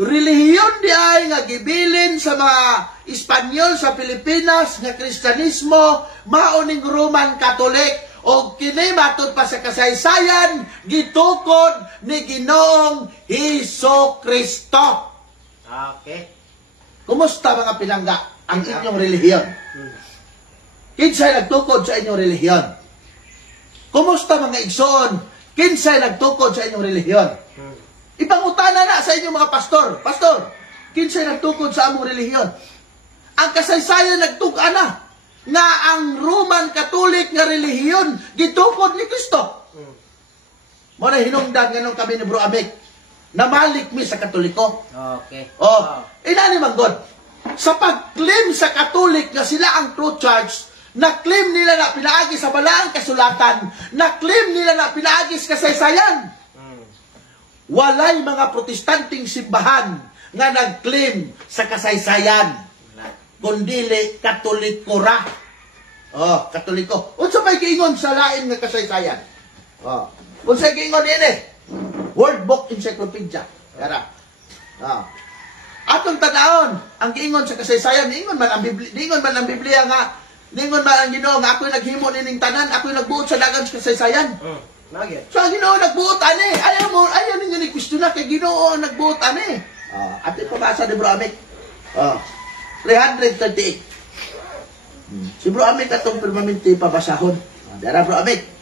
relihiyon di ay nga gibilin sa mga Espanyol sa Pilipinas nga Kristyanismo, maoning Roman Catholic, o kini matod pa sa kasaysayan, gitukod ni Ginoong Hesus Kristo. Okay. Kumusta mga pinangga ang inyong relihiyon? Kinsay nagtukod sa inyong relihiyon? Kumusta mga igsoon? Kinsay nagtukod sa inyong relihiyon? Ipangutana na sa inyong mga pastor. Pastor, kinsay nagtukod sa among relihiyon? Ang kasaysayan nagtukan na nga ang Roman Catholic nga relihiyon gitukod ni Kristo. Mo na hinungdan nganong kami ni Bro Amek. Namalik mi sa Katoliko. Okay. Inani man God. Sa pag-claim sa Katolik nga sila ang true church, na-claim nila na pinaagi sa balaang kasulatan, na-claim nila na pinaagi sa kasaysayan. Walay mga protestanting simbahan nga nag-claim sa kasaysayan. Kundili Katoliko ra. Katoliko. Unsa may giingon sa lain nga kasaysayan? Unsa giingon ini? World Book Encyclopedia. Kara. Atong tanaon, ang giingon sa kasaysayan, niingon man ang Biblia nga, niingon man ang Ginoo nga ako'y naghimo nining tanan, ako'y nagbuot sa dagan sa kasaysayan. So ang Ginoo nagbuot ani, ayaw ninyo ni question na kay Ginoo ang nagbuot ani. Atin pabasa ni Bro Amek. 338. Si Bro Amek atong permanente pabasahon. Dara Bro Amek.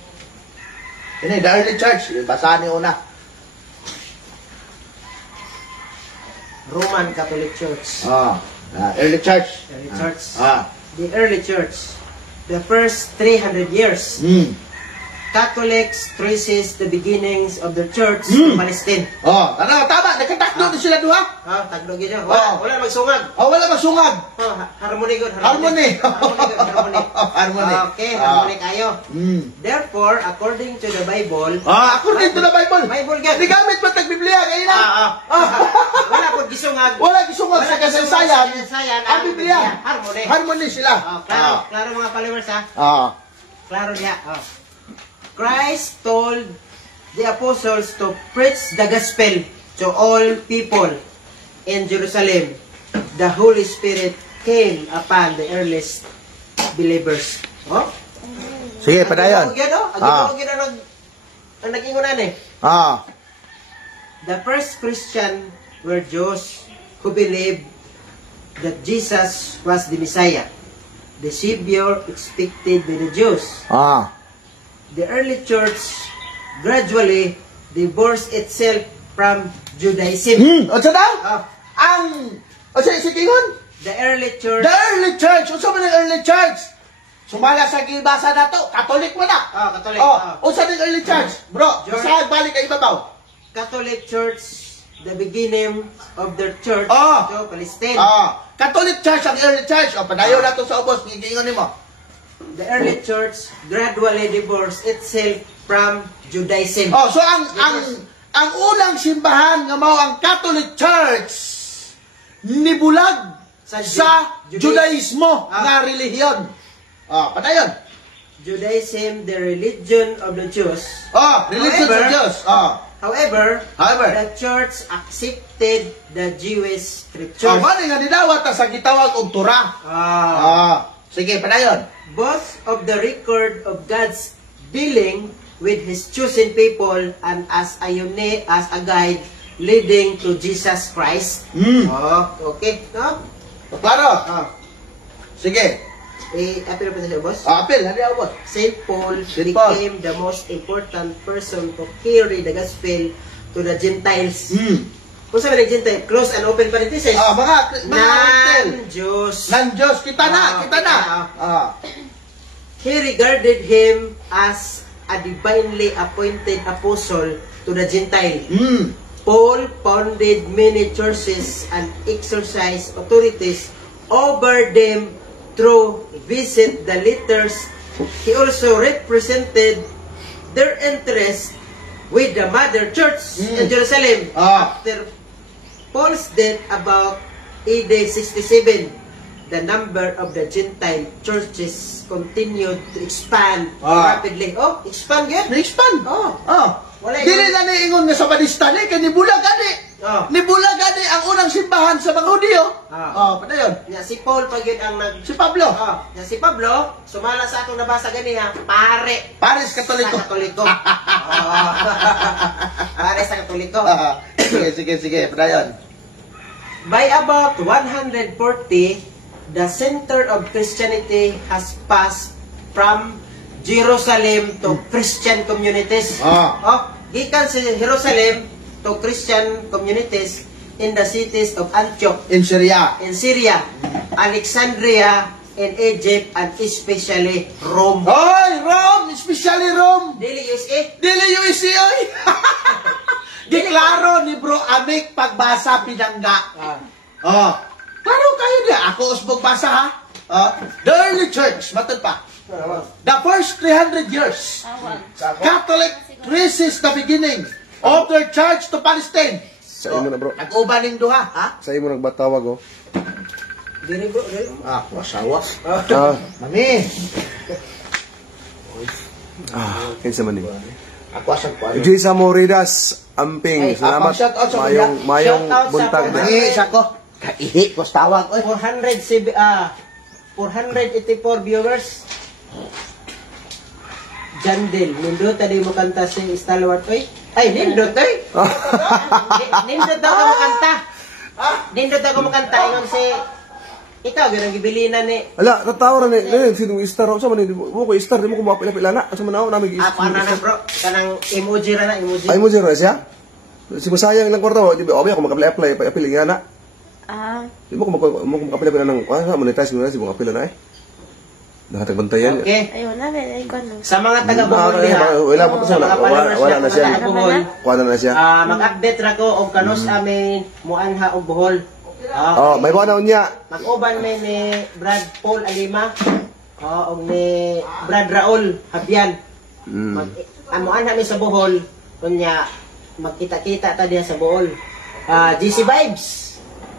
Ini the early church, basahan ni una. Roman Catholic Church. Early church. Early church. The early church. The first 300 years. Catholics traces the beginnings of the church in Palestine. Tama. Nagkatakdo na sila duha. Takdo gid. Wala magsungag. Wala magsungag. Harmony good. Harmony. Harmony. Okay, harmony kayo. Therefore, according to the Bible, according to the Bible. Bible gid. Digamit pa tag Biblia kay na. Wala pud gisungag. Wala gisungag sa kasaysayan. Ang Biblia. Harmony. Harmony sila. Klaro mga followers ha. Klaro niya. Christ told the apostles to preach the gospel to all people in Jerusalem. The Holy Spirit came upon the earliest believers. Oh? Sige, padayon. Ang nag-ingunan eh. Ah. The first Christian were Jews who believed that Jesus was the Messiah, the Savior expected by the Jews. Ah. The early church gradually divorced itself from Judaism. O sa daw? Ah, O sa isikingon? the early church. The early church. Unsa man ang early church? Sumala sa gibasa na to. Katolik mo na. Catholic. Unsa ng early church? Bro, George. sa balik kay ibabaw. Catholic Church, the beginning of their church Ah. to Palestine. Catholic church ang early church. O padayon na to sa ubos. Gigingon nimo. The early church gradually divorced itself from Judaism. So ang unang simbahan nga mao ang Catholic Church nibulag Sa sa Judaismo nga relihiyon. Padayon. Judaism, the religion of the Jews. Religion sa However, Diyos. However, However, the church accepted the Jewish scriptures. mali nga nidawat ta sa gitawag og Torah. Sige, padayon. Both of the record of God's dealing with His chosen people and as a guide leading to Jesus Christ. Okay, no? Klaro? Sige. Apil pa siya, boss? Apil, hadi ako. Saint Paul Saint Paul. became the most important person to carry the gospel to the Gentiles. Kung sabi ng Gentile, close and open parenthesis. Mga Non-Jews. Nan-Diyos, kita na. He regarded him as a divinely appointed apostle to the Gentile. Paul founded many churches and exercised authorities over them through visit the letters. He also represented their interest with the mother church in Jerusalem. After Paul's death about AD 67, the number of the Gentile churches continued to expand rapidly. Expand yun? Na-expand. Wala Dili na niingon nga sa Badista ni, kaya nibulag gani. Nibulag gani ang unang simbahan sa mga Hudyo. Padayon. Si Paul pag yun ang Si Pablo. si Pablo, sumala sa atong nabasa gani ha, pare Paris Katoliko. sa Katoliko. Pare sa Katoliko. Sige, padayon. By about 140, the center of Christianity has passed from Jerusalem to Christian communities. Gikan sa Jerusalem to Christian communities in the cities of Antioch In Syria. in Syria, Alexandria in Egypt, and especially Rome. Rome! Especially Rome! Dili USA. Dili USA, oy! Deklaro ni Bro Amik pagbasa pinangga. Klaro kayo niya. Ako usbog basa ha. The early church, matod pa. The first 300 years, Catholic traces the beginning of their church to Palestine. Sa imo na, bro. Nag-ubaning duha, ha? Sa imo nagbatawag, oh. Dili bro, dili. Wasawa. Mami. Kinsa man ni? Ako asang po. Jisa Moridas, amping. Salamat. shout out sa Mayong Shout out sa buntag na. Ihi, sako. Kaihi, ko tawag, oy. 484 viewers. Jandel, nindot tadi mo kanta si Stalwart, oy. Ay, nindot, oy. Nindot daw ka mo kanta. Nindot daw ka mo kanta. Ingon si... Ikaw, ganang gibilinan ni... Ala, tatawa na ni. Sinong istar? Sa man ni? Mo ko istar, di mo ko mapila-pila na. Sa manaw namin Ako na na, bro. Kanang emoji ra na, emoji. Ay mo siya siya? Si masayang lang kwarta, di ba? Ako makapila-apply, pa-apply nga na. Di mo ko makapila-pila ng, monetize mo na, si mo kapila na eh. Nakatagbantayan. Okay. Ayun na, ay ganun. Sa mga taga-Bohol diha. Wala po sa wala na siya. Taga-Bohol. Kuha na siya. Mag-update ra ko og kanus amin muanha og Bohol. May buwan na unya. Mag-uban may ni Brad Paul Alima. Og ni Brad Raul Habian. Muanha mi sa Bohol. Kunya magkita-kita ta diha sa Bohol. GC Vibes.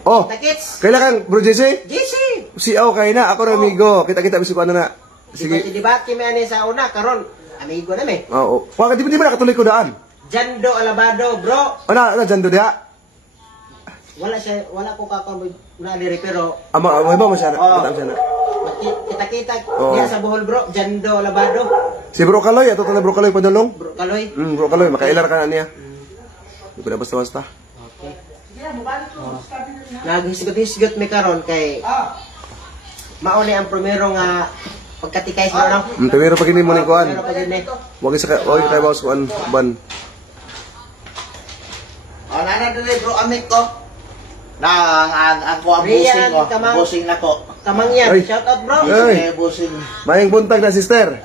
Takits. Kailangan, bro JC? GC. Si Au kayo na, ako na amigo. Kita-kita bisig ko ano na. Sige. Debate kami ani sa una karon. Amigo na mi. Oo. Wala di ba nakatuloy ko daan? Jando Alabado, bro. Ano dyan do diha? Wala ko na diri pero Ama, may ba mo siya? Oo. Kita siya na. kita Oo. diya sa Bohol bro, Jando Labado. Si Bro Kaloy, ato na Bro Kaloy padulong. Bro Kaloy. Bro Kaloy, makailar ka na niya. Hindi pa na basta-basta. Okay. Naghisgot-hisgot mi karon kay mauni ang primero nga pagkatikay sa ano. Pero pag hindi mo ni kuan. Pero pag ini. Wag kayo bawas kuan ban. Nana dili bro amik ko. Na ang ko ang Rian, busing ko. kamang- Busing na ko. Kamangyan, Ay. shout out bro. Ay. Busing. Mayang buntag na sister.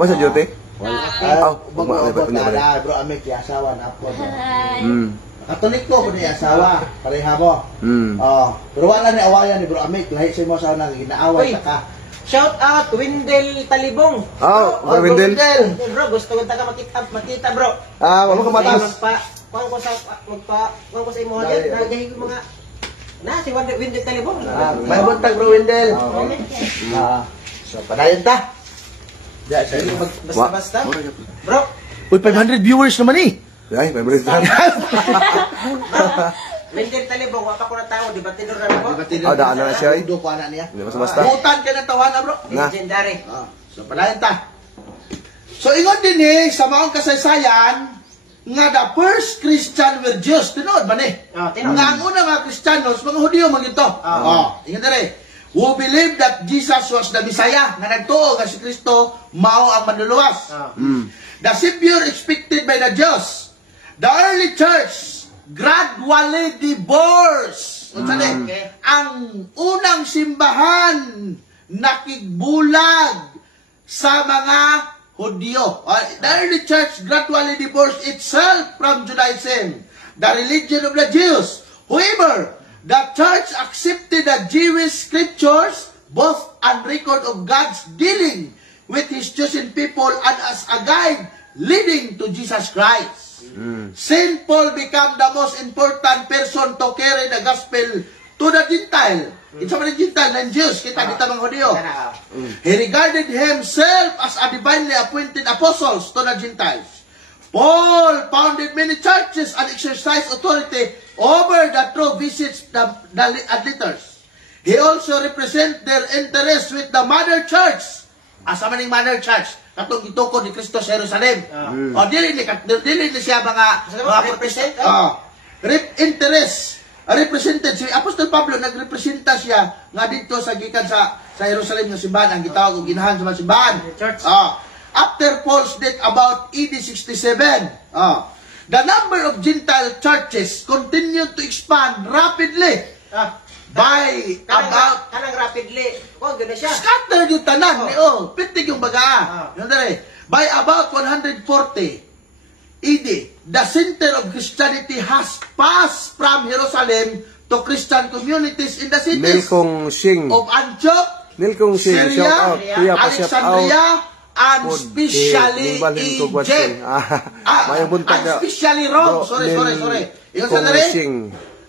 Wasa duty? Bago Wala. na bro amik ya asawa na po. Katolik ko ni asawa, pareha mo. Pero wala ni awayan ni bro amik, lahi sa mo sa nang ginaaway Uy. ka. Shout out Windel Talibong. Bro Windel. Bro, gusto ko taga makita bro. Wala ka matas. Kuan ko sa imo diyan, nagahi ko mga si Windel Talibong. May buntag bro Wendel. So padayon ta. Ya, sa Basta-basta. Bro, Uy, 500 viewers naman eh. Ay, may balik tayo. Windel Talibong, wa pa ko na tao, di ba tinuro na ako? Daan na siya eh. Dudo ko ana niya. Hindi basta-basta. Butan ka ng tawana bro. Na. Legendary. So padayon ta. So ingon din sa maong kasaysayan nga the first Christian were Jews. Tinood ba ni? Tinood. Nga ang unang mga Kristiyanos, mga Hudyo man ito. Ingon dere. Who believe that Jesus was the Messiah, nga nagtuo nga si Kristo mao ang manluluwas. The Savior expected by the Jews. The early church gradually divorced. Ang unang simbahan nakigbulag sa mga Hudyo. The early church gradually divorced itself from Judaism, the religion of the Jews. However, the church accepted the Jewish scriptures, both on record of God's dealing with His chosen people and as a guide leading to Jesus Christ. Saint Paul became the most important person to carry the gospel to the Gentile. It's about the Gentile and Jews. Kita mga Hudyo. He regarded himself as a divinely appointed apostles to the Gentiles. Paul founded many churches and exercised authority over the true visits the leaders. He also represent their interest with the mother church. Asa maning mother church? Katong gitukod ni Kristo sa Jerusalem. O dili ni siya mga represent. interest represented si Apostol Pablo, nagrepresenta siya nga dito sa gikan sa Jerusalem nga simbahan ang gitawag og ginahan sa mga simbahan. Church. After Paul's death about AD 67, the number of Gentile churches continued to expand rapidly by about kanang rapidly. Ganda siya. scattered yung tanan. Pitig yung baga. By about 140 AD, the center of Christianity has passed from Jerusalem to Christian communities in the cities Nilkong Sing. of Antioch, Nilkong Sing. Shout Syria, out. Kuya, pa-shout out. Alexandria, and especially Balhin ko Egypt. Sing. Mayang buntag And na. especially Rome. Sorry. Yung sa Nilkong dali, Sing.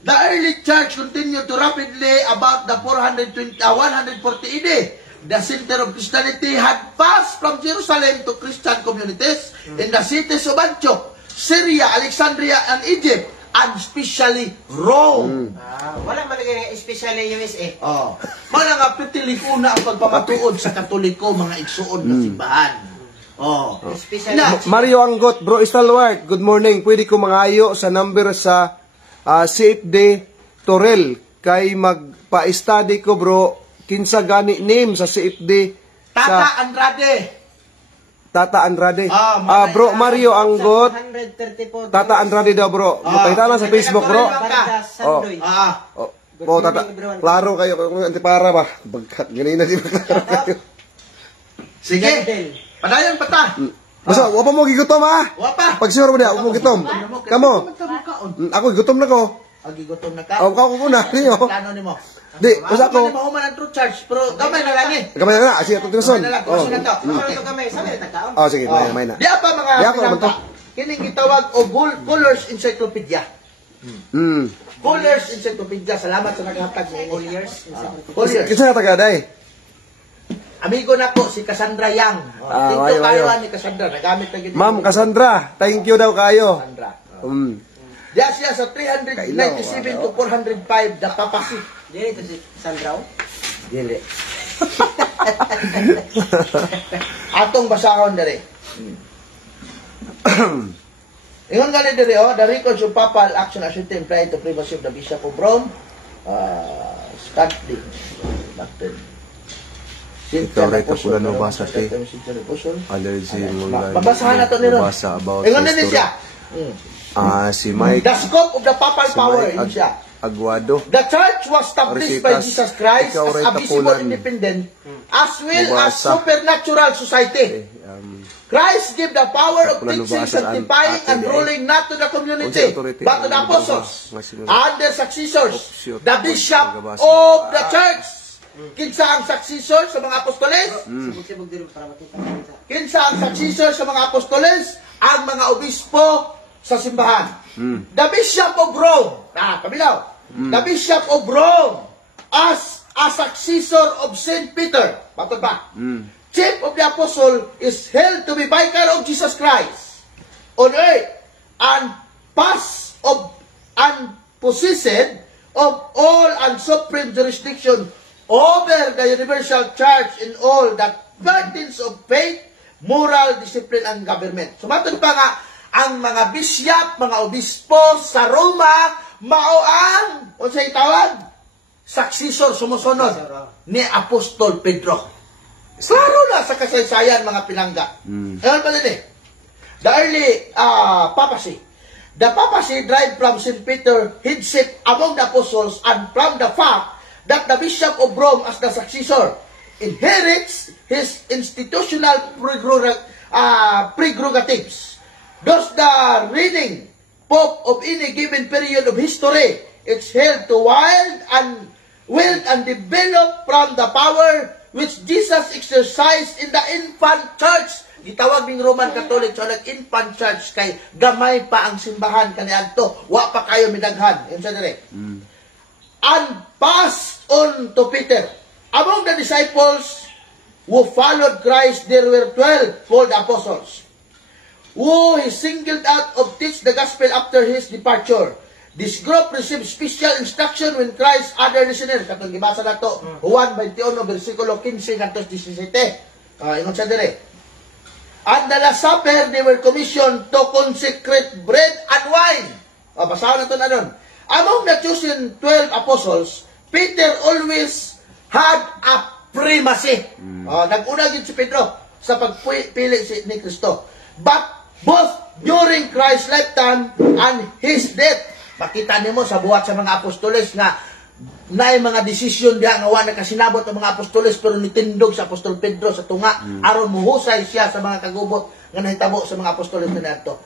the early church continued to rapidly about the 140 AD. The center of Christianity had passed from Jerusalem to Christian communities in the cities of Antioch, Syria, Alexandria, and Egypt, and especially Rome. Wala malagay especially USA. Mga nga pitilikuna ang pagpamatuod sa Katoliko, mga igsuon na simbahan. Especially Mario Anggot, Bro Stalwart, good morning. Pwede ko mangayo sa number sa CFD Torel kay magpa-study ko bro kinsa gani name sa CFD Tata Andrade. Tata Andrade. Bro Mario Anggot. 134. Tata Andrade daw bro. Pakita lang sa Facebook bro. Sandoy. Tata. Klaro kayo kung antipara ba. Bagkat ganina di ba? Sige. Padayon pa ta. Basta, wapa mo gigutom ha? Wapa. Pag sure mo na, wapa mo gitom. Kamo. Ako gutom na ko. Agigutom na ka. Ako kuna niyo. Plano nimo. Di, basta Ako ko. mo man ang true charge, pero gamay na lang eh. Kamay na, asi ato tinguson. Gamay na lang, Oh. na to. Ito kami, sabi na tagkaon. Sige, may na. Di pa mga Di ako naman to. kining gitawag og Fuller's Encyclopedia. Fuller's Encyclopedia. Salamat sa naghatag sa All inyo. years. Fuller's. Kinsa na tagaday? Amigo na ko si Cassandra Yang. Tinto wayo, kayo wayo. ni Cassandra. Nagamit na gid. Ma'am Cassandra, thank you daw kayo. Cassandra. Diya siya sa 397 to 405 the papacy. Dili to si Sandraw. Dili. Atong basahon dere. Ingon gali dere the records of papal action assured implying to primacy of the Bishop of Rome. Stanley. Natin. Ikaw rin ito pula nabasa ti. Allergy mo lang. Babasahan na ito nila. Nabasa about Ingon din siya. si Mike. The scope of the papal Si power, Mike yun siya. Aguado. The church was established by Rositas, Jesus Christ ikaw as rin a visible tapunan. independent as well as Mubasa. supernatural society. Christ gave the power of Tapunan teaching, mubasa ang sanctifying, and atin, ruling not to the community, Unsa authority but to the ang apostles nga sinunod? and their successors, Opsyon. the bishop Magabasa. of the church. Kinsa ang successor sa mga apostoles? Sibog-sibog diri para makita kinsa. Kinsa ang successor sa mga apostoles? Ang mga obispo sa simbahan. The Bishop of Rome. Kabilaw. The Bishop of Rome as a successor of St. Peter. Patod ba? Chief of the Apostle is held to be vicar of Jesus Christ on earth and pass of and possessed of all and supreme jurisdiction over the universal church in all that burdens of faith, moral, discipline, and government. Sumatod pa nga, ang mga bisyap, mga obispo sa Roma, mao ang, o sa itawag, successor, sumusunod ni Apostol Pedro. Klaro na sa kasaysayan, mga pinangga. Ewan pa din eh. The early papacy. The papacy derived from St. Peter, headship among the apostles, and from the fact that the Bishop of Rome as the successor inherits his institutional prerogatives. Thus, the reigning Pope of any given period of history is held to wield and develop from the power which Jesus exercised in the infant church. Gitawag ng Roman Catholic so infant church kay gamay pa ang simbahan kaniadto, wa pa kayo midaghan. Yun sa dire. And passed on to Peter. Among the disciples who followed Christ, there were 12 called apostles, who he singled out to teach the gospel after his departure. This group received special instruction when Christ other listeners. Katong gibasa na to, Juan 21, versikulo 15 kantos 17. Ingon sa dire. At the Last Supper, they were commissioned to consecrate bread and wine. Basahan na to na doon. Among the chosen 12 apostles, Peter always had a primacy. Nag-una din si Pedro sa pagpili ni Kristo. But both during Christ's lifetime and his death, makita nimo sa buhat sa mga apostoles nga naay mga desisyon diha nga wa nakasinabot ang mga apostoles pero nitindog sa apostol Pedro sa tunga aron muhusay siya sa mga kagubot nga nahitabo sa mga apostoles kaniadto.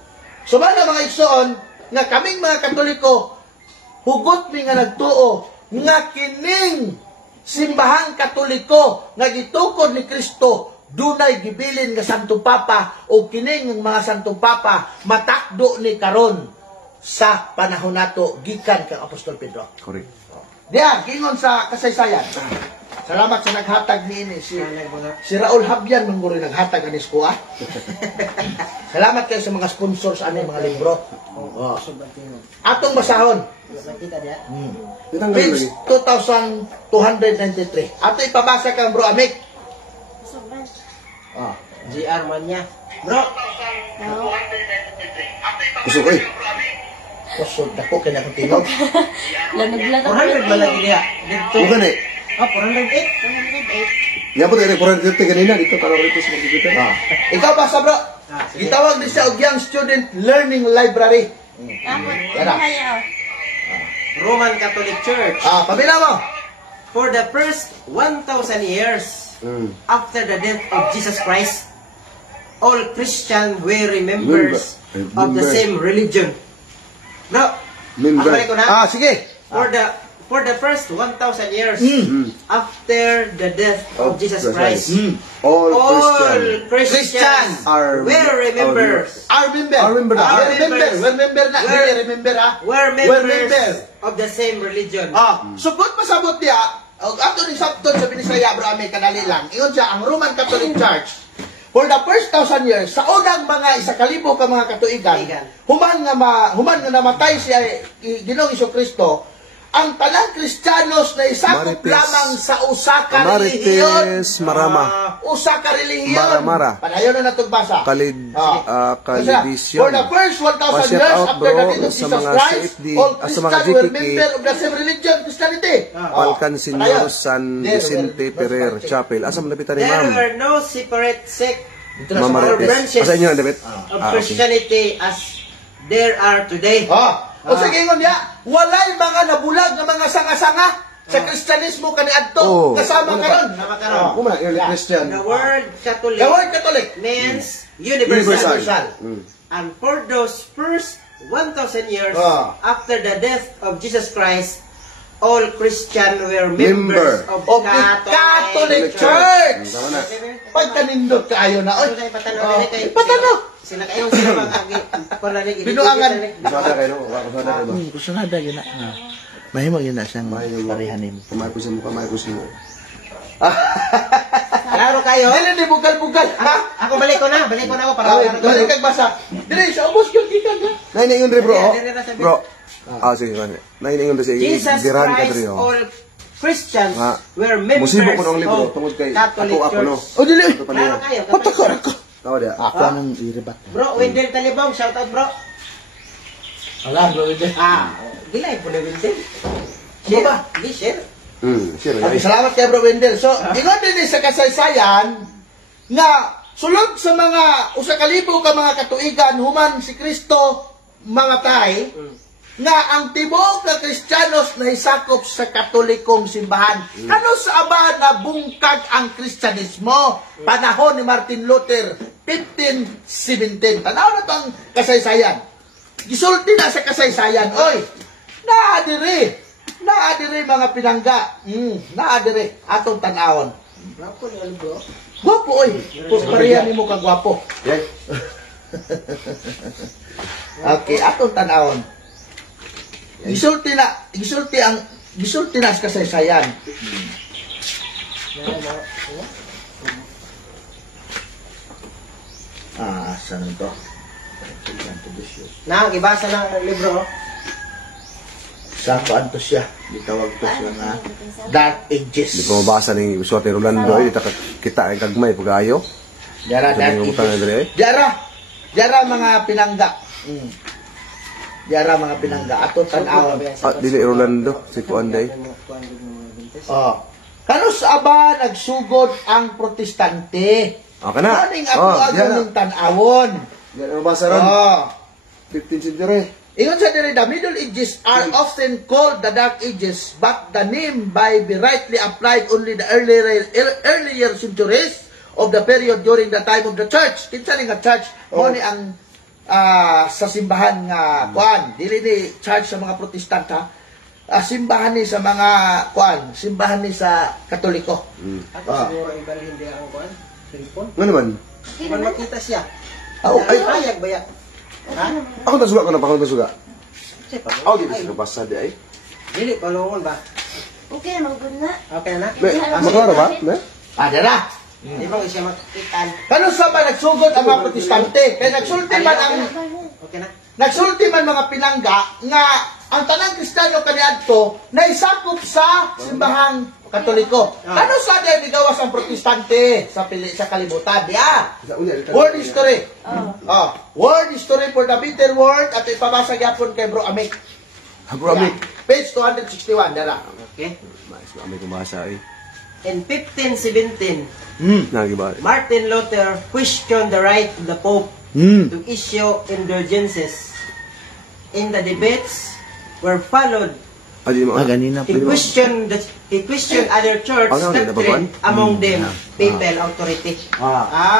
So mga igsoon nga kaming mga Katoliko hugot mi nga nagtuo nga kining simbahang Katoliko nga gitukod ni Kristo dunay gibilin nga Santo Papa o kining mga Santo Papa matakdo ni karon sa panahon nato gikan kang Apostol Pedro. Correct. Diyan, gingon sa kasaysayan. Salamat sa naghatag ni ini si Raul Habyan manguri naghatag anis ko ah. Salamat kayo sa mga sponsors ani mga libro. Atong basahon. Makita diha. Page 2293. Ato ipabasa kang Bro Amik. Sobrang. GR man niya. Bro, Gusto ko eh. Kusod ako kaya akong tinog. Lamig-lamig. 400 man lagi diha. Dito. Bukan eh. 408. 108. Yan po tayo 450 kanina. Dito para rito sa computer. Ikaw basa bro. Sige. Gitawag din siya og Young Student Learning Library. Tapos, Yan na. kaya. Roman Catholic Church. Pabila mo. For the first 1,000 years after the death of Jesus Christ, all Christians were members of the same religion. Bro, Member. ako ko na. Sige. For the first 1,000 years after the death of Jesus Christ, All all Christians Christians are were members. Remember of the same religion. Sugod pasabot diya, ato ni sabton sa Binisaya bro Ame kanali lang. Ingon siya ang Roman Catholic Church for the first 1,000 years, sa unang mga 1,000 ka mga katuigan, human nga namatay siya Ginoong Jesucristo, ang tanang Kristiyanos na isakop Marites. lamang sa usa ka relihiyon. Marites Marama. Usa ka relihiyon. Mara. Padayon na nagbasa. Kalidisyon. For the first 1,000 Pa-shout years out, after bro, the death of sa Jesus mga Christ, CFD, all sa mga Christians were GTK, member of the same religion, Christianity. Palcan Senyor San Vicente Ferrer Chapel. Asa malapitan ni There ma'am? were no separate sect Ma'am or Marites. branches Asa inyo, David? of Christianity as there are today. O sige ingon niya, walay mga nabulag ng mga sanga-sanga sa Kristyanismo kaniadto kasama karon. Sama karon. Kuma, early Christian. The word Catholic The word Catholic means universal. universal. And for those first 1,000 years after the death of Jesus Christ, all Christians were members of Of the Catholic Church. Tama na. Pagkanindot kaayo na oy. Patano. Sila kayo sila Binuangan. Kusada kayo, no? Kusada kayo ba? Kusunada yun na. Mahimo yun na siyang parehanin. Kamay ko sa mukha, kamay ko sa mukha. Klaro kayo? Dili ni bugal-bugal ha. Ako balik ko na ako para Dili kag basa. Dili sa ubos gyud gikan ka. Naingon rin, bro. Dili na sabi. Bro. Sige, man. Naingon rin sa Jesus Diran ka Christ, rin, all Christians Ah, were members musibo ko ng libro, of tungod kay Catholic ako, no? Church. O dili. Klaro kayo? Patakar ka. Tama dia. Ako nang iribat. Bro, Wendell Talibong, shout out bro. Ala bro ide. Gilay po na Wendell. Share ba? Share. Sure. Okay, salamat kay Bro Wendell. So, ingon din sa kasaysayan nga sulod sa mga 1,000 ka mga katuigan human si Kristo mamatay nga ang tibuok nga Kristiyanos na isakop sa Katolikong simbahan. Ano sa aba na bungkag ang Kristyanismo? Panahon ni Martin Luther 1517. Tanaw na to ang kasaysayan. Gisulti na sa kasaysayan. Oy, naadiri mga pinangga. Naadiri atong tanawon. Gwapo ni bro. Gwapo oy. Pareha nimo ka gwapo. Okay, atong tanawon. Gisulti na sa kasaysayan. Saan ito? Ibasa na ang libro. Sa kuanto siya. Gitawag to siya nga Dark Ages. Di pa mabasa ni Suwate Rolando, di kita ang kagmay pag-ayo. Jara Dark Ages. Jara mga pinangga. Jara mga pinangga. Ato tanaw. Dili Rolando, si Kuanday. Kano sa aba nagsugod ang protestante? Okay na. Kaning ako ng tanawon. Yan ang mabasa ron. 15th century. Ingon sa diri, the Middle Ages are often called the Dark Ages, but the name by be rightly applied only the earlier centuries of the period during the time of the church. Kinsa ni nga church? Mo ni ang sa simbahan nga kuan, dili ni church sa mga protestant ha. Simbahan ni sa mga kuan, simbahan ni sa Katoliko. Ako siguro ibalhin din ang kuan. Cellphone. Nga naman. Kung makita siya. Ay, Ayag ba ya? Ha? Ako tasuga ko na pa, ako tasuga. Ako di ba nabasa di ay? Dili palungon ba? Okay, magod na. Okay na. Maklaro ba? dara. Di ba siya makitaan? Kano sa ba nagsugod ang mga protestante? Kaya nagsulti man ang Okay na. nagsulti man mga pinangga nga ang tanang Kristiyano kaniadto na isakop sa simbahang Katoliko. Ano sa diya bigawas ang protestante sa kalibutan? World history. World history for the bitter world at ipabasa gyapon kay Bro Amik. Bro Amik. Page 261 dara. Okay. Mais Amik kumasa ay. In 1517, Nagiba. Martin Luther questioned the right of the Pope to issue indulgences. In the debates were followed, Ganina he questioned other church doctrine, among them papal authority.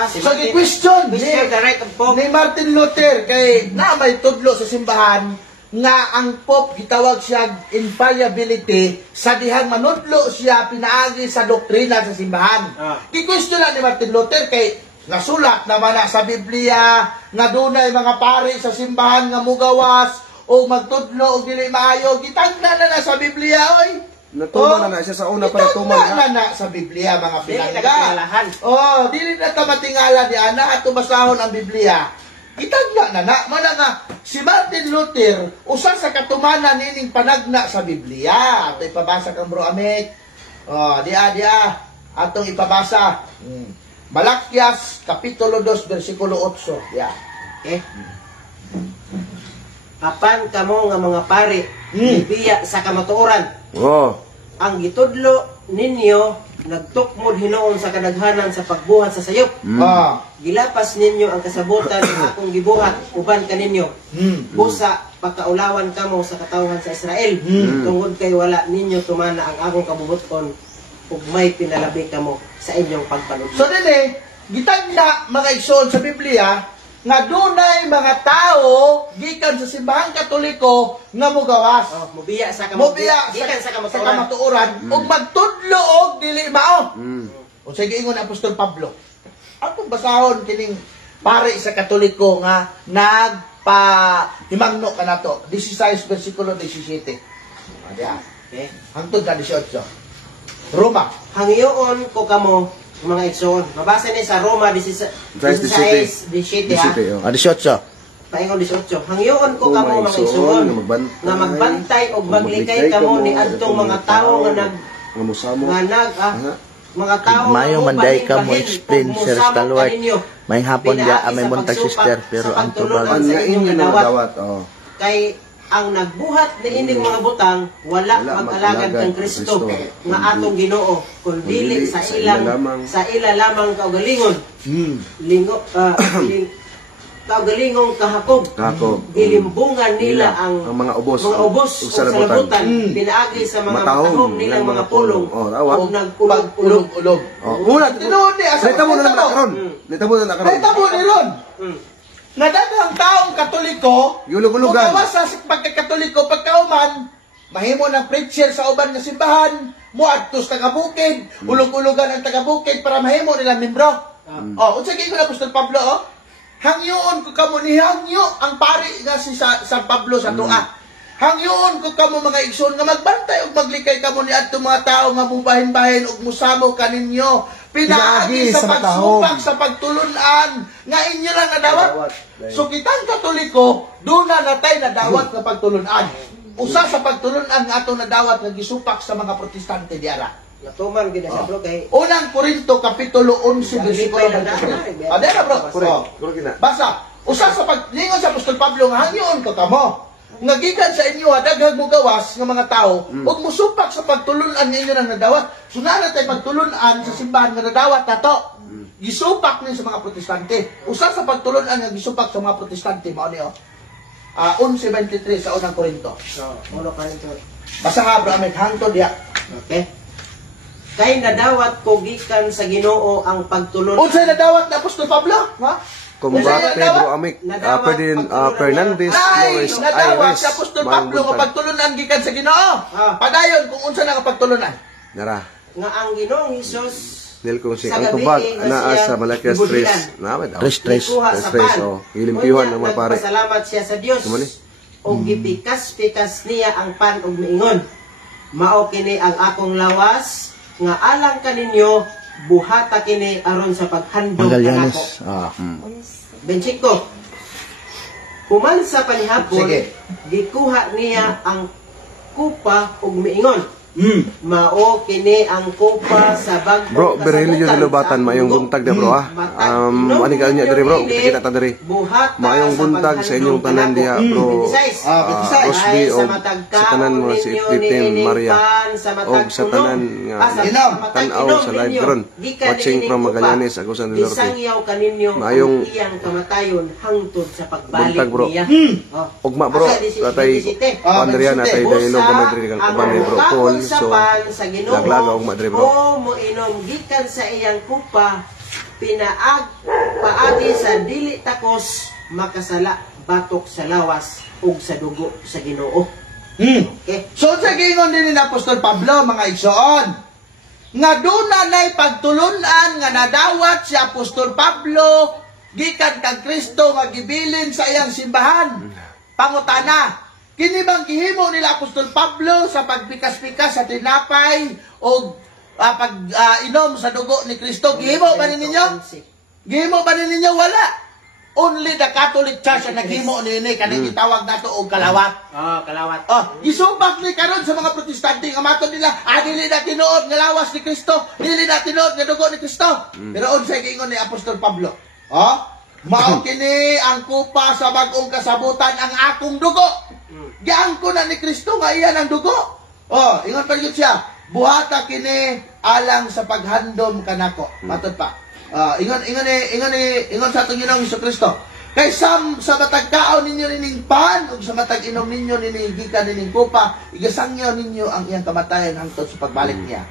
So gi-question Question the right of Pope. ni Martin Luther kay na may tudlo sa simbahan nga ang Pope gitawag siya infallibility sa dihang manudlo siya pinaagi sa doktrina sa simbahan. Gi-question na ni Martin Luther kay nasulat naman na sa Biblia nga dunay mga pari sa simbahan nga mugawas o magtudlo o dili maayo, gitangna na sa Biblia oy. Natuman na siya sa una para tuman na sa Biblia, mga Dili pinangga. nagtingalahan. Dili na ta matingala di ana at basahon ang Biblia. Itagna na mana nga si Martin Luther usa sa katumanan nining panagna sa Biblia. Ato ipabasa kang Bro Amek. Dia atong ipabasa. Malakyas kapitulo 2 bersikulo 8. Dia. Okay? Apan kamo nga mga pari, biya sa kamatuoran. Oh. Ang gitudlo ninyo nagtukmod hinuon sa kadaghanan sa pagbuhat sa sayop. Gilapas ninyo ang kasabutan sa akong gibuhat uban kaninyo. Busa pagkaulawan kamo sa katawhan sa Israel. Tungod kay wala ninyo tumana ang akong kabubuton ug may pinalabi kamo sa inyong pagpanudlo. So dili gitagna mga igsoon sa Biblia nga dunay mga tao gikan sa simbahang Katoliko nga mogawas. Mubiya sa Mobiya gikan sa sa kamatuoran. kamatuoran ug magtudlo og dili mao. O sige ingon Apostol Pablo. Atong basahon kining pare sa Katoliko nga nagpahimangno kanato 16 bersikulo 17. Adiya. Okay. Hangtod na 18. Roma. Hangyoon ko kamo mga igsoon. Mabasa ni sa Roma 16:17 ha. 18. Paingon 18. Hangyoon ko kamo mga igsoon nga magbantay o maglikay kamo ni adtong mga tawo nga mga tao Mayo manday ka mo explain, Sir Stalwart. May hapon dia may buntag sister pero ang tubag sa inyong dawat. Kay ang nagbuhat ni ining mga butang wala mag-alagad kang Kristo nga atong Ginoo kun dili sa ila lamang kaugalingon. Kaugalingong kahakog. Gilimbungan nila ang mga ubos ug salabutan pinaagi sa mga matahong nilang mga pulong ug nagpulog-ulog. Una tinuod ni asa. Nitabo na karon. Nitabo na karon. Nitabo ni ron. Na daghang taong Katoliko, Yulog-ulugan. sa pagkakatoliko pagkauman, mahimo ng preacher sa uban nga simbahan, muadtos taga-bukid, ulog-ulugan ang taga-bukid para mahimo nila membro. Unsa gyud Apostol Pablo hangyoon ko kamo ni hangyo ang pari nga si San Pablo sa tuwa. Hangyoon ko kamo mga igsoon nga magbantay ug maglikay kamo ni adto mga tawo nga mubahin-bahin ug musamo kaninyo. Pinaagi sa pagsupag sa pagtulunan nga inyo lang nadawat. So kitang Katoliko, doon na natay nadawat nga pagtulunan. Usa sa pagtulunan nga ato nadawat nga gisupak sa mga Protestante diara. Natuman gid sa bro kay Unang Korinto kapitulo 11 bersikulo 23. Adera bro. Basa. Usa sa paglingon sa Apostol Pablo nga hangyoon ko kamo nga gikan sa inyo daghang mugawas nga mga tao ug musupak sa pagtulunan ninyo nang nadawat. Sunana tay pagtulunan sa simbahan nga nadawat nato. Gisupak ni sa mga Protestante. Usa sa pagtulunan nga gisupak sa mga Protestante mao ni 11:23 sa unang Korinto. uno kanito. Basa ha bro amen hangtod ya. Okay. Kay nadawat ko gikan sa Ginoo ang pagtulon. Unsay nadawat na Apostol Pablo? Ha? Kumba Pedro Amic, Ferdinand Fernandez, Flores nadawat Aires, si Apostol Pablo nga pagtulunan gikan sa Ginoo. Padayon kung unsa na nga pagtulunan. Nara. Nga ang Ginoong Hesus Nil kung si ang tubag naa sa Malakias 3. Naamad daw. 3. Ilimpiyuhan ng mga pare. Salamat siya sa Dios. O gipikas-pikas niya ang pan ug miingon. Mao kini ang akong lawas nga alang kaninyo buhata kini aron sa paghandog kanako. 25. Human sa panihapon, gikuha niya ang kupa ug miingon. Mao kini ang kupa sa bagong Bro, berhili jud sa lubatan mayong buntag na bro ani ka niya diri bro, kita ta diri. Mayong buntag sa inyong tanan diha bro. Rosby o sa tanan mo si Titin Maria o sa tanan nga tan-aw sa live karon. Watching from Magallanes ako sa Norte. Isangyaw kaninyo mayong iyang kamatayon hangtod sa pagbalik niya. Ugma bro, tatay Andrea natay daylo gamay diri kang uban ni bro Paul. So, laglaga og madre bro. O moinom gikan sa iyang kupa paagi sa dili takos makasala batok sa lawas ug sa dugo sa Ginoo. Okay. So sa gingon din ni Apostol Pablo mga igsoon nga duna nay pagtulunan nga nadawat si Apostol Pablo gikan kang Kristo nga gibilin sa iyang simbahan. Pangutana, Kini bang gihimo nila Apostol Pablo sa pagpikas-pikas sa tinapay o pag-inom sa dugo ni Kristo? Gihimo ba ninyo? Gihimo ba ninyo? Wala. Only the Catholic Church ang naghimo nini kanang gitawag nato og kalawat. Kalawat. Gisubak ni karon sa mga protestante nga matud nila, dili na tinuod nga lawas ni Kristo, dili na tinuod nga dugo ni Kristo. Pero unsay giingon ni Apostol Pablo? Mao kini ang kupa sa bag-ong kasabutan ang akong dugo. Giangko na ni Kristo nga iyan ang dugo. Ingon pa gyud siya, buhata kini alang sa paghandom kanako. Matud pa. Ingon sa atong Ginoong Hesukristo. Kay sa matag kaon ninyo nining pan ug sa matag inom ninyo nining gikan nining kupa, igasangyaw ninyo ang iyang kamatayon hangtod sa pagbalik niya.